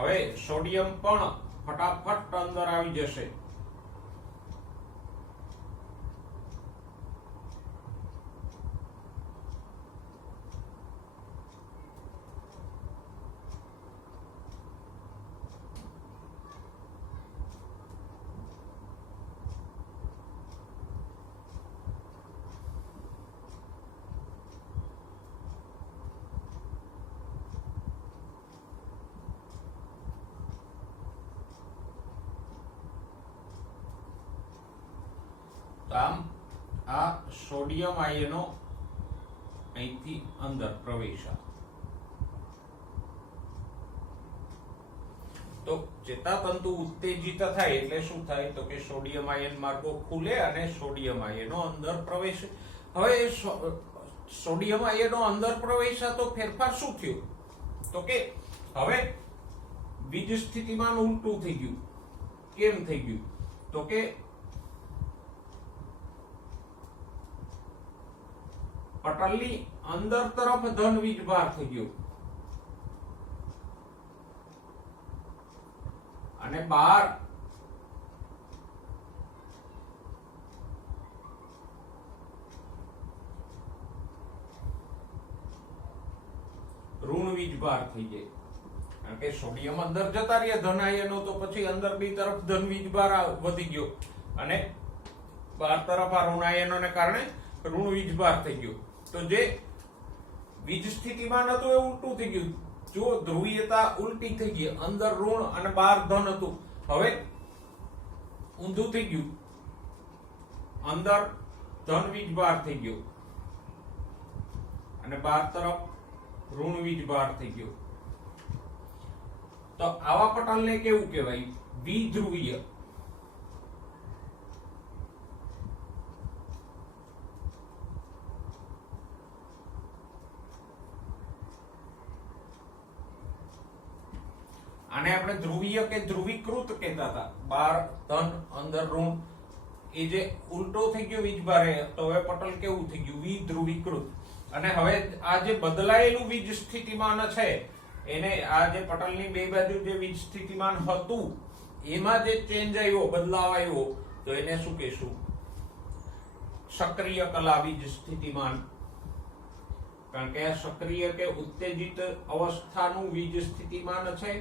હવે સોડિયમ પણ ફટાફટ અંદર આવી જશે. આમ આ સોડિયમ આયનો અહીંથી અંદર પ્રવેશા. તો ચેતાતંતુ ઉત્તેજિત થાય એટલે શું થાય? તો કે સોડિયમ આયન માર્ગો ખુલે અને સોડિયમ આયનો અંદર પ્રવેશે. હવે સોડિયમ આયનો અંદર પ્રવેશા તો ફેરફાર શું થયો? તો કે હવે વીજ સ્થિતિમાન ઉલટું થઈ ગયું. કેમ થઈ ગયું? તો કે પટલની અંદર તરફ ધન વીજભાર થઈ ગયો અને બહાર ઋણ વીજભાર થઈ જાય. કારણ કે સોડિયમ અંદર જતા રહ્યા ધન આયનો, તો પછી અંદર બી તરફ ધન વીજભાર વધી ગયો અને બહાર તરફ આ ઋણ આયનોને કારણે ઋણ વીજભાર થઈ ગયો. તો જે વીજ સ્થિતિમાન હતું એ ઉલટું થઈ ગયું. જો ધ્રુવીયતા ઉલટી થઈ ગઈ, અંદર ઋણ અને બહાર ધન હતું, હવે ઊંધું થઈ ગયું. અંદર ધન વીજભાર થઈ ગયો અને બહાર તરફ ઋણ વીજભાર થઈ ગયો. તો આવા પટલને કેવું કહેવાય? દ્વિધ્રુવીય. આને આપણે ધ્રુવીય કે ધ્રુવીકૃત કહેતા હતા. બહાર ધન અંદર ઋણ, એ જે ઉલટો થઈ ગયો વીજભાર, તો હવે પટલ કેવું થઈ ગયું? વિધ્રુવીકૃત. અને હવે આ જે બદલાયેલું વીજ સ્થિતિમાન છે એને, આ જે પટલની બે બાજુ જે વીજ સ્થિતિમાન હતું એમાં જે ચેન્જ આવ્યો, બદલાવ આવ્યો, તો એને શું કહેશું? સક્રિય કલા વીજ સ્થિતિમાન. કારણ કે આ સક્રિય કે ઉત્તેજિત અવસ્થાનું વીજ સ્થિતિમાન છે.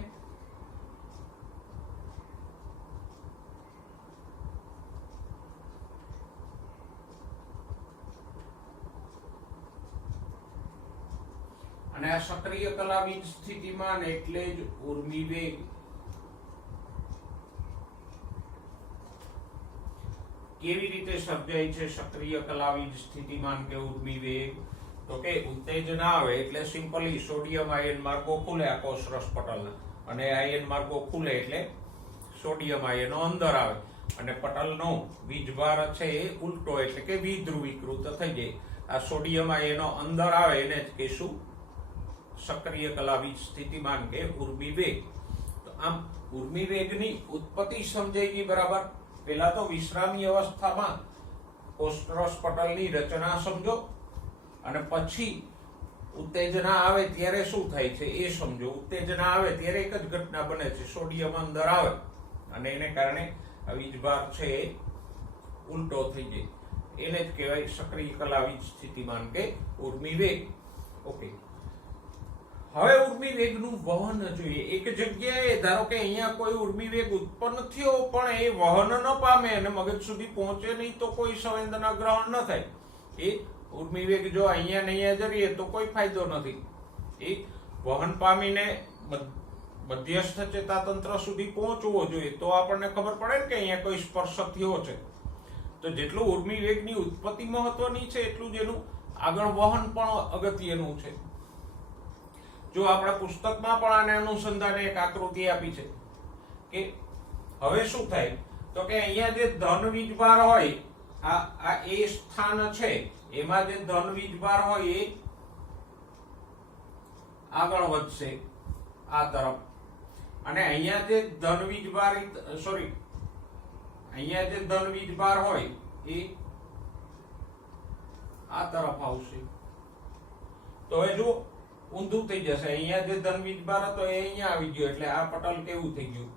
અને આ સક્રિય કલા વીજ સ્થિતિમાન એટલે જ ઉર્મિવેગ. કેવી રીતે સર્જાય છે સક્રિય કલા વીજ સ્થિતિમાન કે ઉર્મિવેગ? તો કે ઉત્તેજના આવે એટલે સિમ્પલી સોડિયમ આયન માર્ગો ખુલે આ કોષરસ પટલના, અને આયન માર્ગો ખુલે એટલે સોડિયમ આયનો અંદર આવે અને પટલનો વીજભાર છે એ ઉલટો એટલે કે વિધ્રુવીકૃત થઈ જાય. આ સોડિયમ આયનો અંદર આવે એને જ કહીશું સક્રિય કલા વીજ સ્થિતિમાન કે ઉર્મિવેગ. તો આમ ઉર્મિવેગની ઉત્પત્તિ સમજાઈ ગઈ બરાબર. પેલા તો વિશ્રામી અવસ્થામાં કોષરસ પટલની રચના સમજો અને પછી ઉત્તેજના આવે ત્યારે શું થાય છે એ સમજો. ઉત્તેજના આવે ત્યારે એક જ ઘટના બને છે, સોડિયમ અંદર આવે અને એને કારણે વીજભાર છે એ ઉલટો થઈ જાય. એને જ કહેવાય સક્રિય કલાવીજ સ્થિતિમાન કે ઉર્મિવેગ. ઓકે, હવે ઉર્મિવેગનું વહન જોઈએ. એક જગ્યાએ ધારો કે અહીંયા કોઈ ઉર્મિવેગ ઉત્પન્ન થયો પણ એ વહન ન પામે અને મગજ સુધી પહોંચે નહીં તો કોઈ સંવેદના ગ્રહણ ન થાય. એ ઉર્મિવેગ જો અહીંયા ને અહીંયા જરીએ તો કોઈ ફાયદો નથી. એ વહન પામીને મધ્યસ્થ ચેતાતંત્ર સુધી પહોંચવો જોઈએ તો આપણને ખબર પડે ને કે અહીંયા કોઈ સ્પર્શ થયો છે. તો જેટલું ઉર્મિવેગની ઉત્પત્તિ મહત્વની છે એટલું જ એનું આગળ વહન પણ અગત્યનું છે. જો આપણે પુસ્તકમાં પણ આને અનુસંધાને એક આકૃતિ આપી છે કે હવે શું થાય તો કે અહીંયા જે ધન વીજભાર હોય આ એ સ્થાન છે એમાં જે ધન વીજભાર હોય એ આગળ વધશે આ તરફ અને અહીંયા જે ધન વીજભાર અહીંયા જે ધન વીજભાર હોય એ આ તરફ આવશે. તો હવે જો ઊંધું થઈ જશે. અહીંયા જે ધન વીજભાર હતો એ અહીંયા આવી ગયો એટલે આ પટલ કેવું થઈ ગયું,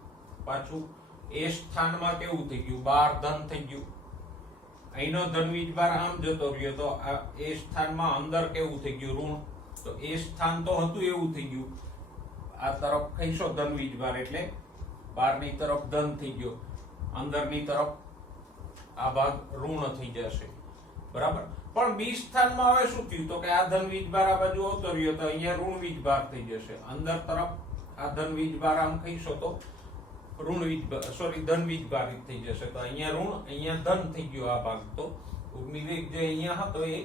પાછું એ સ્થાનમાં કેવું થઈ ગયું, 12 ધન થઈ ગયું. અહીંનો ધન વીજભાર આમ જતો રહ્યો તો આ એ સ્થાનમાં અંદર કેવું થઈ ગયું, ઋણ. તો એ સ્થાન તો હતું એવું થઈ ગયું. આ તરફ ખઈશો ધન વીજભાર એટલે 12 ની તરફ ધન થઈ ગયો, અંદરની તરફ આ ભાગ ઋણ થઈ જશે બરાબર. પણ બી સ્થાનમાં હવે શું થયું તો કે આ ધન વીજભાર આ બાજુ આવતો રહ્યો તો અહીંયા ઋણ વીજભાર થઈ જશે. અંદર તરફ આ ધન વીજભાર આમ કહીશો તો ઋણ વીજભાર ધન વીજભાર થઈ જશે. તો અહીંયા ઋણ અહીંયા ધન થઈ ગયો આ ભાગ. તો ઉર્મિવેગ જે અહીંયા હતો એ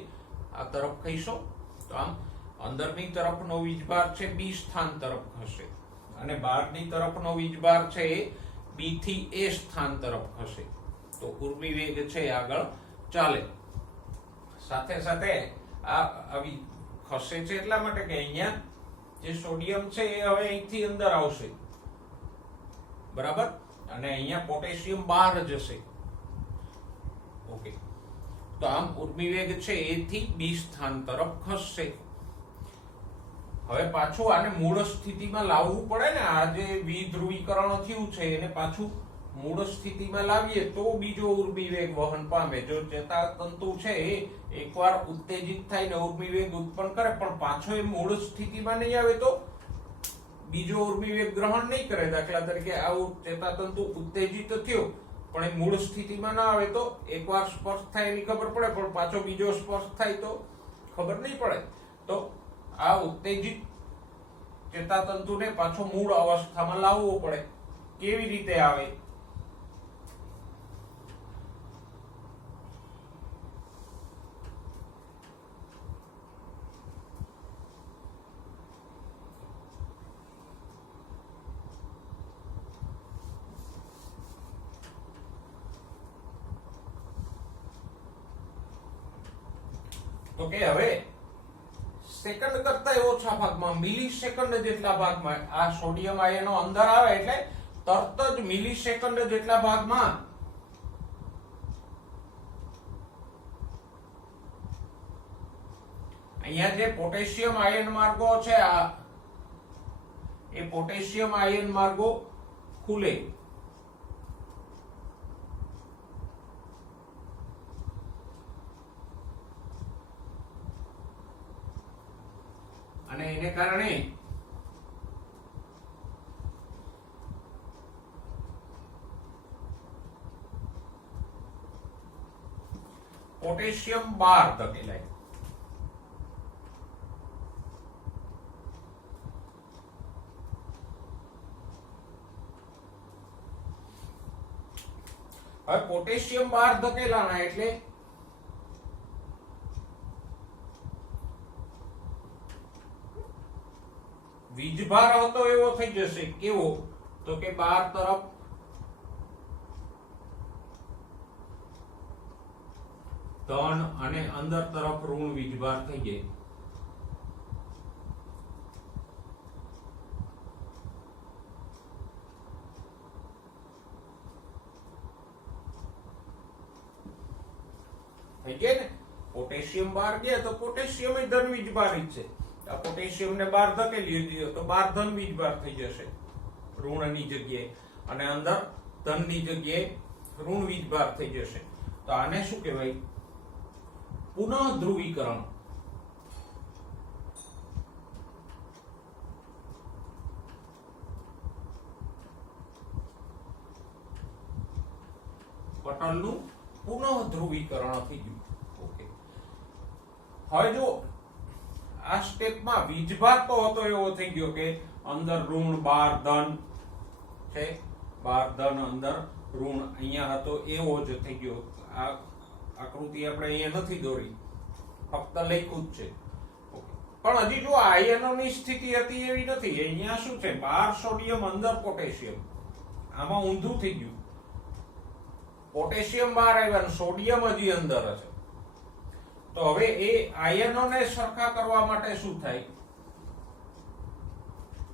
આ તરફ કહીશો તો આમ અંદરની તરફનો વીજભાર છે બી સ્થાન તરફ ખસે અને બહારની તરફનો વીજભાર છે એ બી થી એ સ્થાન તરફ ખસે. તો ઉર્મિવેગ છે આગળ ચાલે. સાથે સાથે આ આવી ખસે છે એટલા માટે કે અહીંયા જે સોડિયમ છે એ હવે અહીંથી અંદર આવશે બરાબર અને અહીંયા પોટેશિયમ બહાર જશે. ઓકે, તો આમ ઉર્મિવેગ છે એ થી બી સ્થાન તરફ ખસશે. હવે પાછું આને મૂળ સ્થિતિમાં લાવવું પડે ને. આ જે વિધ્રુવીકરણ થયું છે એને પાછું મૂળ સ્થિતિમાં લાવીએ તો બીજો ઉર્મિવેગ વહન પામે. જો ચેતાતંતુ છે એ એકવાર ઉત્તેજિત થાય ને ઉર્મિવેગ ઉત્પન્ન કરે પણ પાછો એ મૂળ સ્થિતિમાં નહીં આવે તો બીજો ઉર્મિવેગ ગ્રહણ નહીં કરે. દાખલા તરીકે આવું ચેતાતંતુ ઉત્તેજિત થયો પણ એ મૂળ સ્થિતિમાં ના આવે તો એકવાર સ્પર્શ થાય એની ખબર પડે પણ પાછો બીજો સ્પર્શ થાય તો ખબર નહીં પડે. તો આ ઉત્તેજિત ચેતાતંતુને પાછો મૂળ અવસ્થામાં લાવવો પડે. કેવી રીતે આવે? તો કે હવે સેકન્ડ કરતા ઓછા ભાગમાં મિલી સેકન્ડ જેટલા ભાગમાં આ સોડિયમ આયનો અંદર આવે એટલે તરત જ મિલી સેકન્ડ જેટલા ભાગમાં અહીંયા જે પોટેશિયમ આયન માર્ગો છે આ એ પોટેશિયમ આયન માર્ગો ખુલે. અને એને કારણે પોટેશિયમ 12 ધકેલાય. હવે પોટેશિયમ 12 ધકેલાણા એટલે વીજભાર હતો એવો થઈ જશે. કેવો? તો કે બહાર તરફ ધન અને અંદર તરફ ઋણ વીજભાર થઈ જાય. થઈ ગયા ને, પોટેશિયમ બહાર ગયા તો પોટેશિયમ ધન વીજભાર જ છે. આ પોટેશિયમ ને બહાર ધકેલી દીધો તો બહાર ધન વીજભાર થઈ જશે ઋણની જગ્યાએ, અને અંદર ધનની જગ્યાએ ઋણ વીજભાર થઈ જશે. તો આને શું કહેવાય? પુનઃ ધ્રુવીકરણ. પટલનું પુનઃ ધ્રુવીકરણ થઈ ગયું. ઓકે, હવે જો આ સ્ટેપમાં વીજભાર તો હતો એવો થઈ ગયો કે અંદર ઋણ બહાર ધન છે, બહાર ધન અંદર ઋણ અહીંયા હતો એવો જ થઈ ગયો. આ આકૃતિ આપણે અહીંયા નથી દોરી, ફક્ત લખ્યું જ છે. પણ હજી જો આયનોની સ્થિતિ હતી એવી નથી. અહીંયા શું છે? બહાર સોડિયમ અંદર પોટેશિયમ. આમાં ઊંધું થઈ ગયું. પોટેશિયમ બહાર આવ્યા, સોડિયમ હજી અંદર છે. તો હવે એ આયનોને સરખા કરવા માટે શું થાય?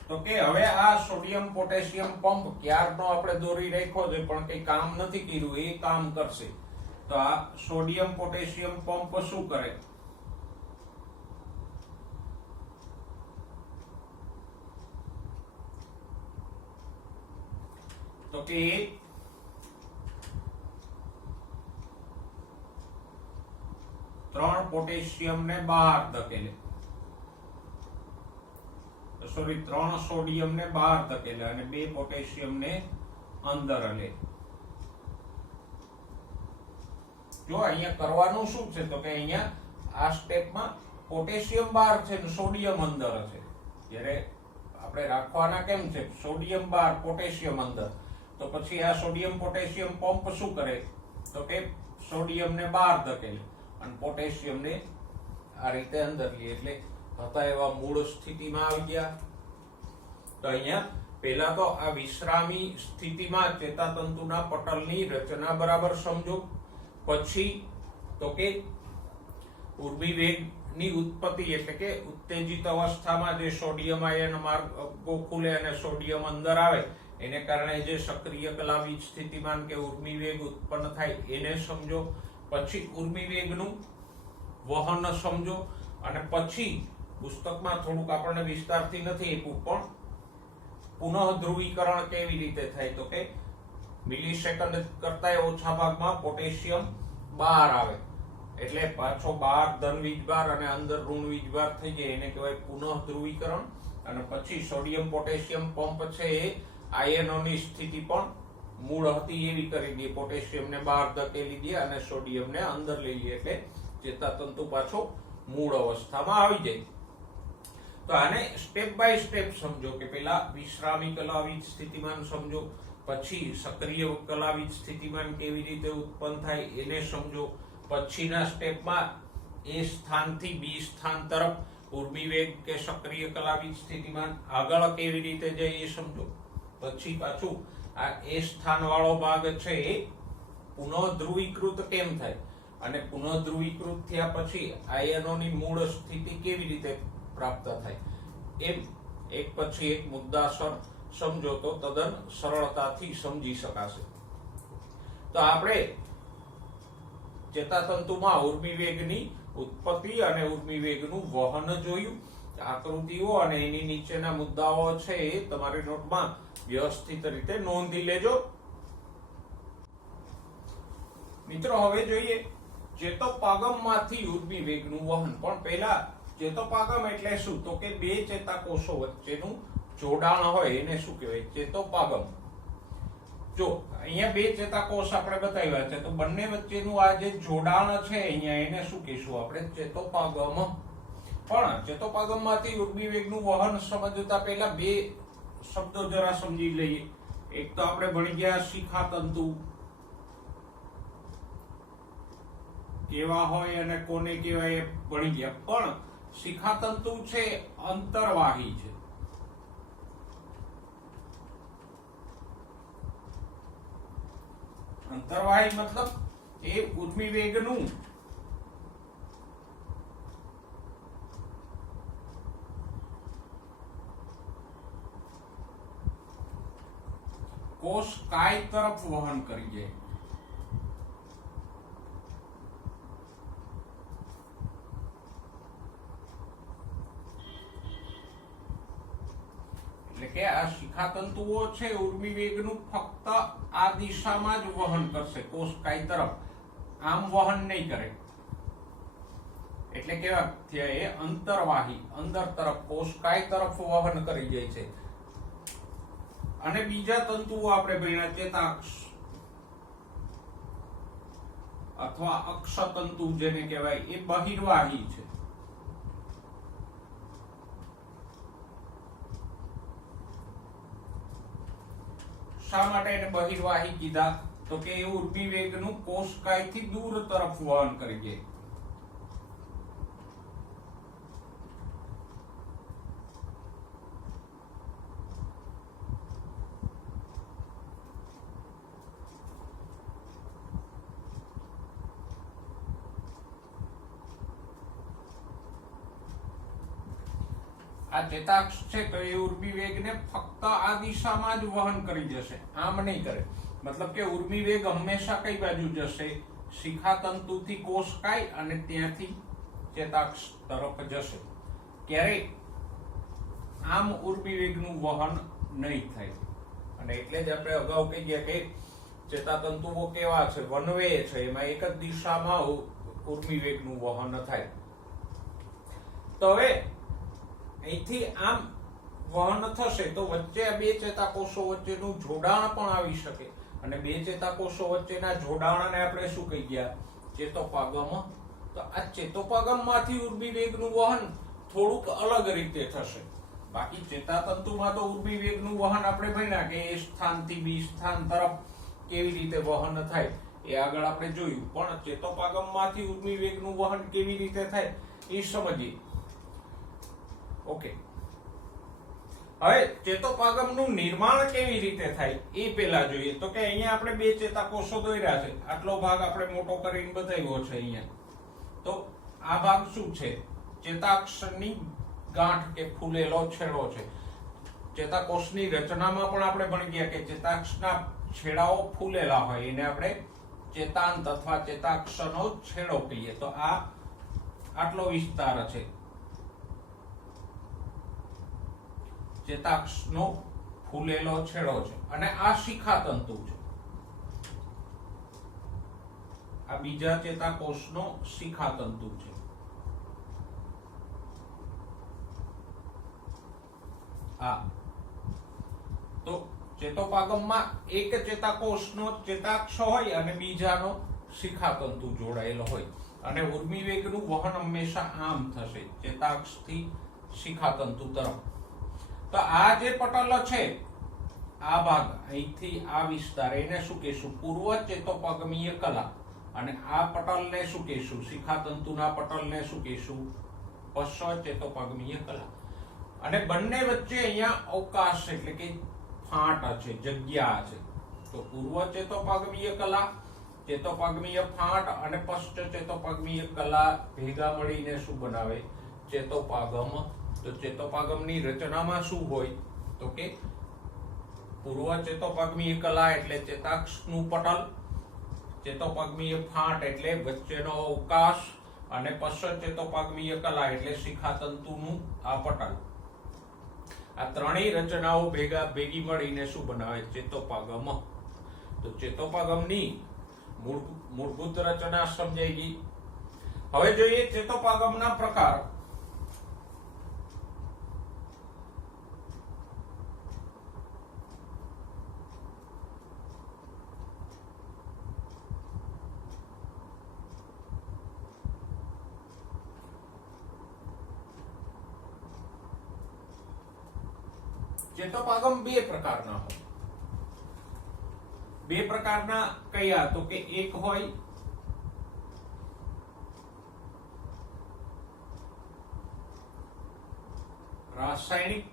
તો કે હવે આ સોડિયમ પોટેશિયમ પંપ ક્યારનો આપણે દોરી રાખ્યો છે પણ કઈ કામ નથી કર્યું, એ કામ કરશે. તો આ સોડિયમ પોટેશિયમ પંપ શું કરે? તો કે 3 પોટેશિયમ ને બહાર ધકેલે, સોરી 3 સોડિયમ ને બહાર ધકેલે અને 2 પોટેશિયમ ને અંદર લે. જો અહીંયા કરવાનું શું છે? તો કે અહીંયા આ સ્ટેપમાં પોટેશિયમ બહાર છે ને સોડિયમ અંદર છે. જ્યારે આપણે રાખવાના કેમ છે? સોડિયમ બહાર પોટેશિયમ અંદર. તો પછી આ સોડિયમ પોટેશિયમ પંપ શું કરે? તો કે સોડિયમ ને બહાર ધકેલે અને પોટેશિયમ ને આ રીતે અંદર લે. એટલે હતા એવા મૂળ સ્થિતિમાં આવી ગયા. તો અહીંયા પહેલા તો આ વિશ્રામી સ્થિતિમાં ચેતાતંતુના પટલની રચના બરાબર સમજો. પછી તો કે ઉર્મિવેગની ઉત્પત્તિ એટલે કે ઉત્તેજિત અવસ્થામાં જે સોડિયમ આયન માર્ગો ખુલે અને સોડિયમ અંદર આવે એને કારણે જે સક્રિય કલાવીજ સ્થિતિમાન કે ઉર્મિવેગ ઉત્પન્ન થાય એને સમજો. પછી ઉર્મિવેગનું વહન સમજો. અને પછી પુસ્તકમાં થોડુંક આપણને વિસ્તારથી નથી આપ્યું પણ પુનઃ ધ્રુવીકરણ કેવી રીતે થાય? તો કે મિલિસેકન્ડ કરતા ઓછા ભાગમાં પોટેશિયમ બહાર આવે એટલે પાછો બહાર ધન વીજભાર અને અંદર ઋણ વીજભાર થઈ જાય, એને કહેવાય પુનઃ ધ્રુવીકરણ. અને પછી સોડિયમ પોટેશિયમ પંપ છે એ આયનોની સ્થિતિ પણ મૂળ હતી એવી કરી દે, પોટેશિયમને બહાર ધકેલી દે અને સોડિયમને અંદર લઈ લે એટલે ચેતાતંતુ પાછો મૂળ અવસ્થામાં આવી જાય. તો આને સ્ટેપ બાય સ્ટેપ સમજો કે પેલા વિશ્રામી કલાવીજ સ્થિતિમાન સમજો, પછી સક્રિય કલાવીજ સ્થિતિમાન કેવી રીતે ઉત્પન્ન થાય એને સમજો. પછીના સ્ટેપમાં એ સ્થાનથી બી સ્થાન તરફ ઉર્મિવેગ કે સક્રિય કલાવીજ સ્થિતિમાન આગળ કેવી રીતે જાય એ સમજો. પછી પાછું આ એ સ્થાન વાળો ભાગ છે એ પુનઃ ધ્રુવીકૃત કેમ થાય અને પુનઃ ધ્રુવીકૃત થયા પછી આયનોની મૂળ સ્થિતિ કેવી રીતે પ્રાપ્ત થાય એમ એક પછી એક મુદ્દાસર સમજો તો તદ્દન સરળતાથી સમજી શકાશે. તો આપણે ચેતાતંતુમાં ઉર્મિવેગની ઉત્પત્તિ અને ઉર્મિવેગનું વહન જોયું. આકૃતિઓ અને એની નીચેના મુદ્દાઓ છે એ તમારી નોટમાં વ્યવસ્થિત રીતે નોંધી લેજો. મિત્રો હવે જોઈએ ચેતોપાગમમાંથી ઉર્મિવેગનું વહન. પણ પહેલા ચેતોપાગમ એટલે શું? તો કે બે ચેતાકોષો વચ્ચેનું જોડાણ હોય એને શું કહેવાય? ચેતોપાગમ. જો અહીંયા બે ચેતાકોષ આપણે બતાવ્યા છે તો બંને વચ્ચેનું આ જે જોડાણ છે અહીંયા એને શું કહીશું આપણે? ચેતોપાગમ. પણ ચેતોપાગમમાંથી ઉર્મિવેગનું વહન સમજતા પહેલા બે શબ્દો જરા સમજી લઈએ. એક તો આપણે ભણી ગયા શિખાતંતુ કેવા હોય અને કોને કહેવાય એ ભણી ગયા. પણ શિખાતંતુ છે અંતર્વાહી છે. અંતર્વાહી મતલબ એ ઉર્મિવેગનું કોષ કાય તરફ વહન કરી જાય. કે આ શિખાતંતુઓ છે ઉર્મી વેગનું ફક્ત આ દિશામાં જ વહન કરશે, કોષકાય તરફ, આમ વહન નહીં કરે. એટલે કેવા થયા એ અંતરવાહી, અંદર તરફ, કોષકાય તરફ વહન કરી જાય છે. અને બીજા તંતુઓ આપણે ભણ્યા ચેતાક્ષ અથવા અક્ષતંતુ જેને કહેવાય, એ બહિર્વાહી છે. શા માટે એને બહિર્વાહી કીધા? તો કે એ ઉર્મી વેગનું કોષકાયથી દૂર તરફ વહન કરી જાય. આ ચેતાક્ષ છે તો એ ઉર્મી વેગને ફક્ત આ દિશામાં જ વહન કરી જશે, આમ નહીં કરે. મતલબ કે ઉર્મી વેગ હંમેશા કઈ બાજુ જશે? શિખાતંતુથી કોષકાય અને ત્યાંથી ચેતાક્ષ તરફ જશે. ક્યારેય આમ ઉર્મી વેગનું વહન નહીં થાય. અને એટલે જ આપણે અગાઉ કહી ગયા કે ચેતાતંતુઓ કેવા છે? વન વે છે, એમાં એક જ દિશામાં ઉર્મી વેગનું વહન થાય. તો હવે અહીંથી આમ વહન થશે તો વચ્ચે બે ચેતાકોષો વચ્ચેનું જોડાણ પણ આવી શકે. અને બે ચેતાકોષો વચ્ચેના જોડાણને આપણે શું કહી ગયા? ચેતોપાગમ. તો આ ચેતોપાગમમાંથી ઉર્મી વેગનું વહન થોડુંક અલગ રીતે થશે. બાકી ચેતાતંતુમાં તો ઉર્મી વેગનું વહન આપણે ભણ્યા કે એ સ્થાનથી બી સ્થાન તરફ કેવી રીતે વહન થાય એ આગળ આપણે જોયું. પણ ચેતોપાગમમાંથી ઉર્મી વેગનું વહન કેવી રીતે થાય એ સમજીએ. ઓકે, હવે ચેતોપાગમનું નિર્માણ કેવી રીતે થાય એ પહેલા જોઈએ. તો કે અહીંયા આપણે બે ચેતાકોષો દોર્યા છે, આટલો ભાગ આપણે મોટો કરીને બતાવ્યો છે અહીંયા. તો આ ભાગ શું છે? ચેતાક્ષની ગાંઠ કે ફૂલેલો છેડો છે. ચેતાકોષની રચનામાં પણ આપણે ભણી ગયા કે ચેતાક્ષના છેડાઓ ફૂલેલા હોય એને આપણે ચેતાંત અથવા ચેતાક્ષનો છેડો કહીએ. તો આ આટલો વિસ્તાર છે ચેતાક્ષનો ફૂલેલો છેડો છે. અને આ શિખાતંતુ છે. આ બીજા ચેતાકોષનો શિખાતંતુ છે. તો ચેતોપાગમમાં એક ચેતાકોષનો ચેતાક્ષ હોય અને બીજાનો શિખાતંતુ જોડાયેલો હોય. અને ઉર્મી વેગનું વહન હંમેશા આમ થશે, ચેતાક્ષથી શિખાતંતુ તરફ. તો આ જે પટલ છે, આ ભાગ અહીંથી આ વિસ્તાર, એને શું કહીશું? પૂર્વ ચેતોપાગમીય કલા. અને આ પટલને શું કહીશું? શિખાતંતુના પટલને શું કહીશું? પશ્ચ ચેતોપાગમીય કલા. અને બંને વચ્ચે અહીંયા અવકાશ એટલે કે ફાટ છે, જગ્યા છે. તો પૂર્વ ચેતોપાગમીય કલા, ચેતોપાગમીય ફાટ અને પશ્ચ ચેતોપાગમીય કલા ભેગા મળીને શું બનાવે? ચેતોપાગમ. તો ચેતોપાગમની રચનામાં શું હોય? તો કે પૂર્વ ચેતોપાગમીય કલા એટલે ચેતાક્ષનું પટલ, ચેતોપાગમીય ફાટ એટલે વચ્ચેનો અવકાશ, અને પશ્ચ ચેતોપાગમીય કલા એટલે શિખાતંતુનું આ પટલ. આ ત્રણેય રચનાઓ ભેગી મળીને શું બનાવે? ચેતોપાગમ. તો ચેતોપાગમની મૂળભૂત રચના સમજાઈ ગઈ. હવે જોઈએ ચેતોપાગમના પ્રકાર. ચેતોપાગમ બે પ્રકારના હોય. બે પ્રકારના કયા? તો કે એક હોય રાસાયણિક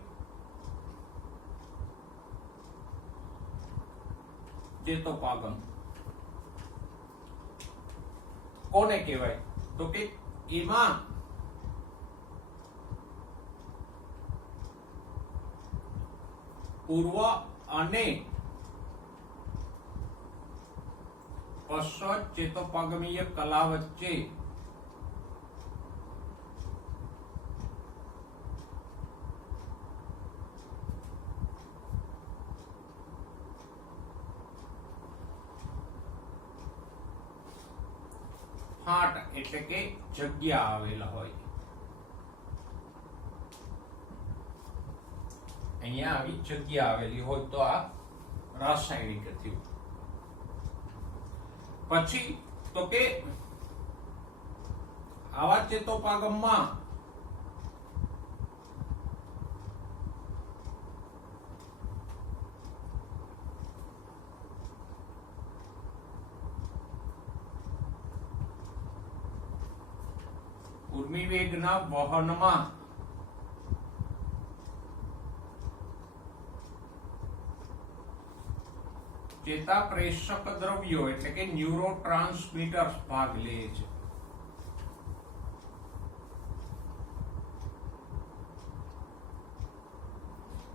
ચેતોપાગમ. કોને કહેવાય? તો કે એમાં પૂર્વ અને પશ્ચ ચેતોપાગમીય કલા વચ્ચે ફાટ એટલે કે જગ્યા આવેલા હોય. અહીંયા આવી જગ્યા આવેલી હોય તો આ રાસાયણિક થયું. પછી તો કે આવા ચેતોપાગમમાં ઉર્મિવેગના વહનમાં ચેતાપ્રેષક દ્રવ્યો એટલે કે ન્યુરોટ્રાન્સમીટર્સ ભાગ લે છે.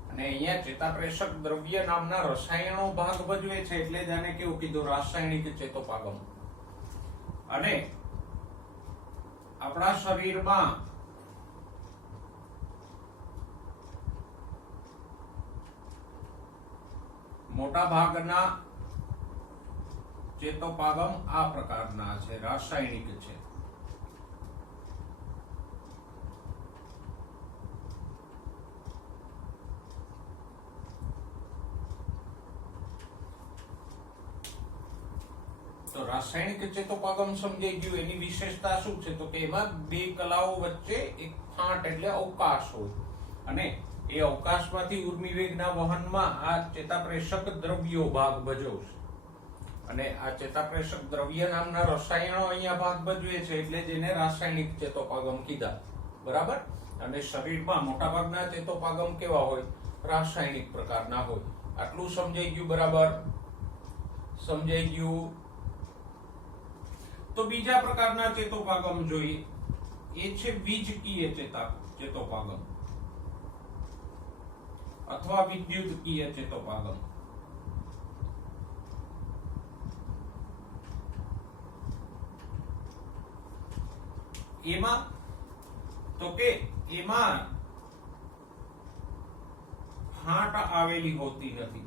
અને અહીંયા ચેતાપ્રેષક દ્રવ્ય નામના રસાયણો ભાગ ભજવે છે એટલે જ આને કેવું કીધું, રાસાયણિક ચેતોપાગમ. અને આપણા શરીરમાં મોટા ભાગના ચેતોપાગમ આ પ્રકારના છે, રાસાયણિક છે. તો રાસાયણિક ચેતોપાગમ સમજાઈ ગયું. એની વિશેષતા શું છે તો કે એમાં બે કલાઓ વચ્ચે એક ફાંટ એટલે અવકાશ હોય અને એ અવકાશમાંથી ઉર્મિવેગના વહનમાં આ ચેતાપ્રેષક દ્રવ્યો ભાગ ભજવશે. અને આ ચેતાપ્રેષક દ્રવ્ય નામના રસાયણો અહીંયા ભાગ ભજવે છે એટલે જ એને રાસાયણિક ચેતોપાગમ કીધા. બરાબર. અને શરીરમાં મોટાભાગના ચેતોપાગમ કેવા હોય, રાસાયણિક પ્રકારના હોય. આટલું સમજાઈ ગયું. બરાબર સમજાઈ ગયું. તો બીજા પ્રકારના ચેતોપાગમ જોઈએ. એ છે વીજકીય ચેતોપાગમ અથવા વિદ્યુતકીય ચેતોપાગમ. એમાં તો કે એમાં ફાંટ આવેલી હોતી નથી.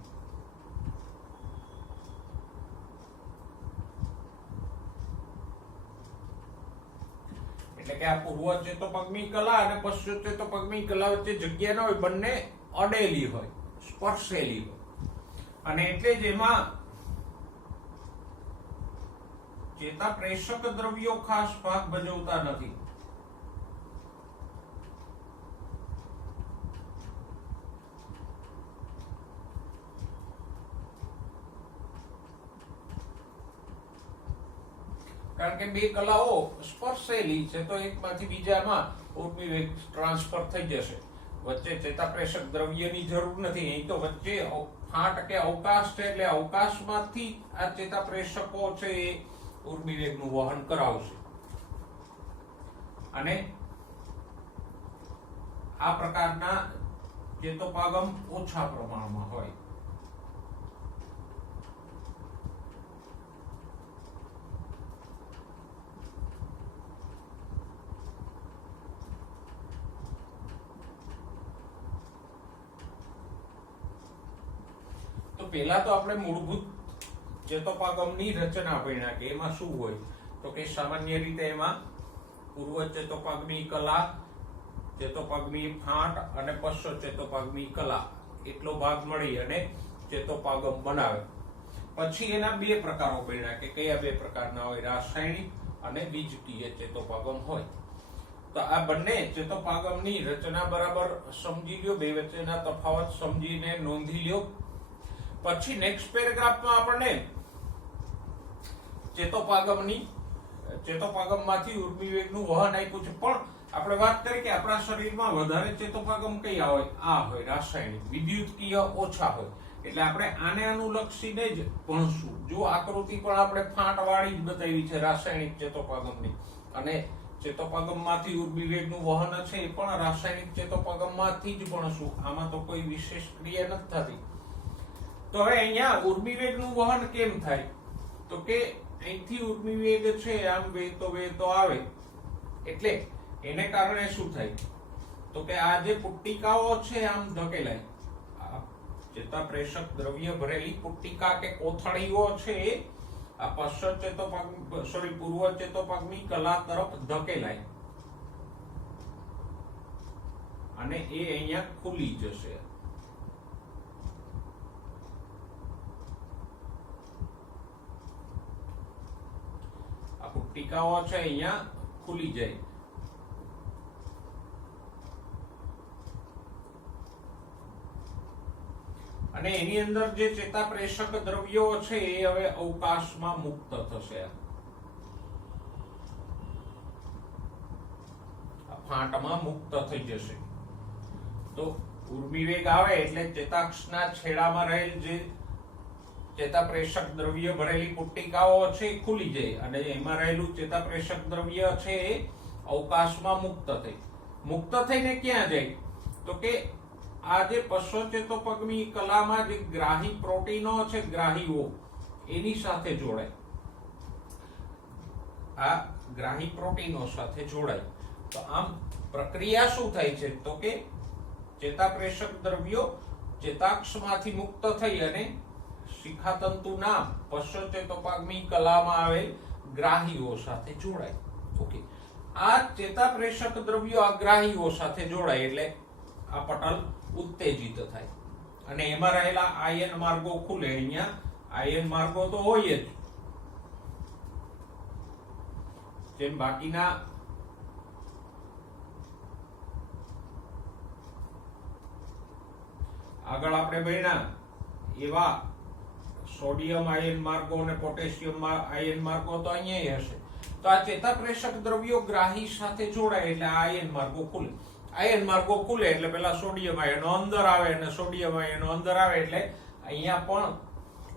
એટલે કે આ પૂર્વ ચેતોપાગમી કલા અને પશ્ચિમ ચેતોપાગમી કલા વચ્ચે જગ્યા ન હોય, બંને અડેલી હોય, સ્પર્શેલી હોય. અને એટલે જ એમાં ચેતાપ્રેષક દ્રવ્યો ખાસ ભાગ ભજવતા નથી. કારણ કે બે કલાઓ સ્પર્શેલી છે તો એકમાંથી બીજામાં ઉર્મિવેગ ટ્રાન્સફર થઈ જશે. વચ્ચે ચેતાપ્રેષક દ્રવ્યની જરૂર નથી. અહીં તો વચ્ચે ફાંટ કે અવકાશ છે એટલે અવકાશમાંથી આ ચેતાપ્રેષકો છે એ ઉર્મિવેગનું વહન કરાવશે. અને આ પ્રકારના ચેતોપાગમ ઓછા પ્રમાણમાં હોય. પહેલા તો આપણે મૂળભૂત ચેતોપાગમની રચના ભણ્યા કે એમાં શું હોય તો કે સામાન્ય રીતે એમાં પૂર્વ ચેતોપાગમી કલા, ચેતોપાગમી ફાંટ અને પશ્ચ ચેતોપાગમી કલા એટલો ભાગ મળી અને ચેતોપાગમ બનાવે. પછી એના બે પ્રકારો ભણ્યા કે કયા બે પ્રકારના હોય, રાસાયણિક અને વીજકીય ચેતોપાગમ હોય. તો આ બંને ચેતોપાગમની રચના બરાબર સમજી લ્યો, બે વચ્ચેના તફાવત સમજીને નોંધી લ્યો. પછી નેક્સ્ટ પેરેગ્રાફમાં આપણને ચેતોપાગમમાંથી ઉર્મિવેગનું વહન આપ્યું છે. પણ આપણે વાત કરી કે આપણા શરીરમાં વધારે ચેતોપાગમ કયા હોય, આ હોય રાસાયણિક. વિદ્યુતકીય ઓછા હોય. એટલે આપણે આને અનુલક્ષીને જ ભણશું. જો આકૃતિ પણ આપણે ફાંટ વાળી જ બતાવી છે રાસાયણિક ચેતોપાગમની. અને ચેતોપાગમમાંથી ઉર્મિવેગનું વહન છે એ પણ રાસાયણિક ચેતોપાગમમાંથી જ ભણશું. આમાં તો કોઈ વિશેષ ક્રિયા નથી થતી. તો હવે અહીંયા ઉર્મિવેગનું વહન કેમ થાય તો કે અહીંથી ઉર્મિવેગ છે આમ વહેતો આવે એટલે એને કારણે શું થાય તો કે આ જે પુટ્ટિકાઓ છે આમ ધકેલાય. ચેતાપ્રેષક દ્રવ્ય ભરેલી પુટ્ટિકા કે કોથળીઓ છે એ આ પશ્ચિમ ચેતોપાગ પૂર્વ ચેતોપાગમી કલા તરફ ધકેલાય અને એ અહીંયા ખુલી જશે. આ પુટ્ટિકાઓ છે અહીંયા ખુલી જાય. અને એની અંદર જે ચેતાપ્રેષક દ્રવ્યો છે એ હવે અવકાશમાં મુક્ત થશે. ફાંટમાં મુક્ત થઈ જશે. તો ઉર્મિવેગ આવે એટલે ચેતાક્ષના છેડામાં રહેલ જે ચેતાપ્રેષક દ્રવ્ય ભરેલી પુટ્ટિકાઓ છે એ ખુલી જાય અને એમાં રહેલું ચેતાપ્રેષક દ્રવ્ય છે એ અવકાશમાં મુક્ત થઈને ક્યાં જાય? તો કે આ જે પશ્ચેતોપગમી કલામાં જે ગ્રાહી પ્રોટીનો છે, ગ્રાહીઓ, એની સાથે જોડાય. આ ગ્રાહી પ્રોટીનો સાથે જોડાય. તો આમ પ્રક્રિયા શું થાય છે? તો કે ચેતાપ્રેષક દ્રવ્યો ચેતાક્ષમાંથી મુક્ત થઈ અને શિખાતંતુના પશ્ચેતોપગમી કલામાં આવેલ ગ્રાહીઓ સાથે જોડાય. ઓકે, આ ચેતાપ્રેષક દ્રવ્યો આ ગ્રાહીઓ સાથે જોડાય એટલે આ પટલ ઉત્તેજિત થાય અને એમાં રહેલા આયન માર્ગો ખુલે. અહીંયા આયન માર્ગો તો હોય જ, જેમ બાકીના આગળ આપણે ભણ્યા એવા સોડિયમ આયન માર્ગો અને પોટેશિયમ આયન માર્ગો તો અહીંયા હશે. તો આ ચેતાપ્રેષક દ્રવ્યો ગ્રાહી સાથે જોડાય એટલે આયન માર્ગો ખુલે. આયન માર્ગો ખુલે એટલે પેલા સોડિયમ આયનો અંદર આવે અને સોડિયમ આયનો અંદર આવે એટલે અહીંયા પણ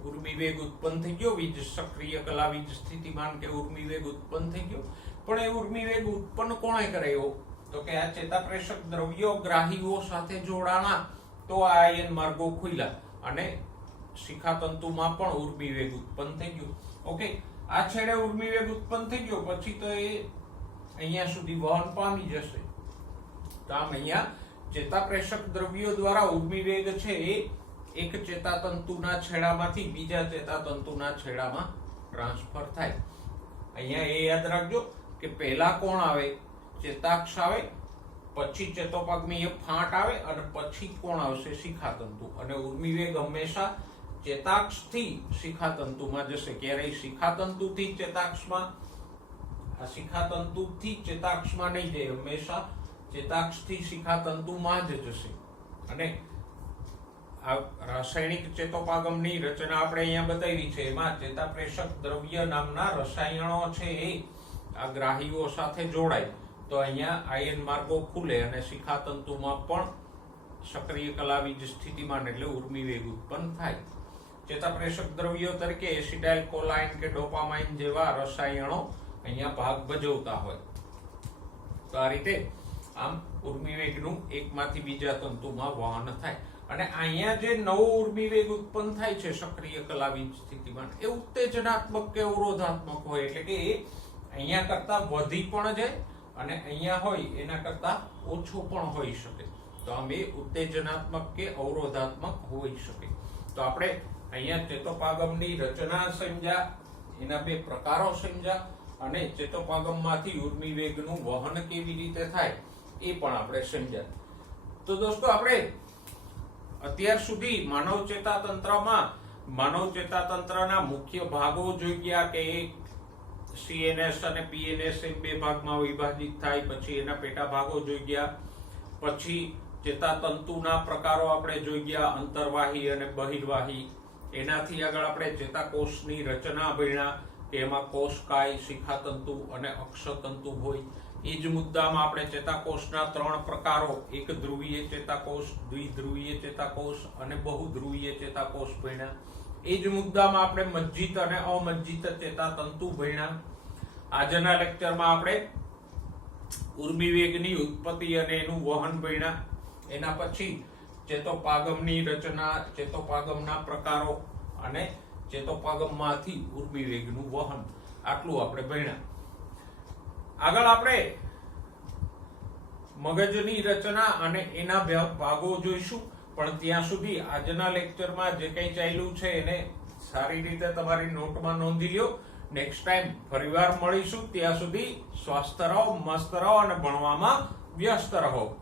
ઉર્મિવેગ ઉત્પન્ન થઈ ગયો. વીજ સક્રિય કલા વીજ સ્થિતિમાન કે ઉર્મિવેગ ઉત્પન્ન થઈ ગયો. પણ એ ઉર્મિવેગ ઉત્પન્ન કોણે કરાયો? તો કે આ ચેતાપ્રેષક દ્રવ્યો ગ્રાહીઓ સાથે જોડાણા તો આ આયન માર્ગો ખુલ્યા અને શિખાતંતુમાં પણ ઉર્મિવેગ ઉત્પન્ન થઈ ગયો. ઓકે, આ છેડે ઉર્મિવેગ ઉત્પન્ન થઈ ગયો પછી તો એ અહીંયા સુધી વહન પામી જશે. તો આમ અહીંયા ચેતાપ્રેષક દ્રવ્યો દ્વારા ઉર્મિવેગ છે એ એક ચેતાતંતુના છેડામાંથી બીજા ચેતાતંતુના છેડામાં ટ્રાન્સફર થાય. અહીંયા એ યાદ રાખજો કે પહેલા કોણ આવે? ચેતાક્ષ આવે, પછી ચેતોપાગમી ફાંટ આવે અને પછી કોણ આવશે? શિખાતંતુ. અને ઉર્મિવેગ હંમેશા ચેતાક્ષથી શિખાતંતુમાં જશે. ક્યારેય શિખાતંતુથી ચેતાક્ષમાં, આ શિખાતંતુથી ચેતાક્ષમાં નહીં જાય, હંમેશા ચેતાક્ષથી શિખાતંતુમાં જ જશે. અને આ રાસાયણિક ચેતોપાગમની રચના આપણે અહીંયા બતાવી છે. એમાં ચેતાપ્રેષક દ્રવ્ય નામના રસાયણો છે એ આ ગ્રાહીઓ સાથે જોડાય તો અહીંયા આયન માર્ગો ખુલે અને શિખાતંતુમાં પણ સક્રિય કલા વીજ સ્થિતિમાન એટલે ઉર્મિવેગ ઉત્પન્ન થાય. ચેતાપ્રેષક દ્રવ્યો તરીકે એસિડાઇલ કોલાઇન કે ડોપામાઇન જેવા રસાયણો અહીંયા ભાગ ભજવતા હોય. તો આ રીતે આમ ઉર્મિવેગનું એકમાંથી બીજા તંતુમાં વહન થાય. અને અહીંયા જે નવો ઉર્મિવેગ ઉત્પન્ન થાય છે સક્રિય કલા વીજ સ્થિતિમાન એ ઉત્તેજનાત્મક કે અવરોધાત્મક હોય એટલે કે એ અહીંયા કરતા વધી પણ જાય અને અહીંયા હોય એના કરતા ઓછો પણ હોઈ શકે. તો આમ એ ઉત્તેજનાત્મક કે અવરોધાત્મક હોઈ શકે. તો આપણે અહીંયા ચેતોપાગમની રચના સમજ્યા, એના બે પ્રકારો સમજ્યા અને ચેતોપાગમમાંથી ઉર્મિવેગનું વહન કેવી રીતે થાય એ પણ આપણે સમજ્યા. તો દોસ્તો આપણે અત્યાર સુધી માનવ ચેતાતંત્રના મુખ્ય ભાગો જોઈ ગયા કે સીએનએસ અને પીએનએસ એમ બે ભાગમાં વિભાજિત થાય. પછી એના પેટા ભાગો જોઈ ગયા. પછી ચેતાતંતુના પ્રકારો આપણે જોઈ ગયા, અંતર્વાહી અને બહિર્વાહી. એનાથી આગળ આપણે ચેતાકોષની રચના ભણ્યા કે એમાં કોષકાય, શિખાતંતુ અને અક્ષતંતુ હોય. એ જ મુદ્દામાં આપણે ચેતાકોષના ત્રણ પ્રકારો, એક ધ્રુવીય ચેતાકોષ, દ્વિધ્રુવીય ચેતાકોષ અને બહુધ્રુવીય ચેતાકોષ ભણ્યા. એ જ મુદ્દામાં આપણે મજ્જિત અને અમજ્જિત ચેતાતંતુ ભણ્યા. આજના લેક્ચરમાં આપણે ઉર્મિવેગની ઉત્પત્તિ અને એનું વહન ભણ્યા. એના પછી ચેતોપાગમની રચના, ચેતોપાગમના પ્રકારો અને ચેતોપાગમમાંથી ઉર્મિવેગનું વહન, આટલું આપણે ભણ્યા. આગળ આપણે મગજની રચના અને એના ભાગો જોઈશું. પણ ત્યાં સુધી આજના લેક્ચરમાં જે કંઈ ચાલ્યું છે એને સારી રીતે તમારી નોટમાં નોંધી લ્યો. નેક્સ્ટ ટાઈમ ફરીવાર મળીશું. ત્યાં સુધી સ્વસ્થ રહો, મસ્ત રહો અને ભણવામાં વ્યસ્ત રહો.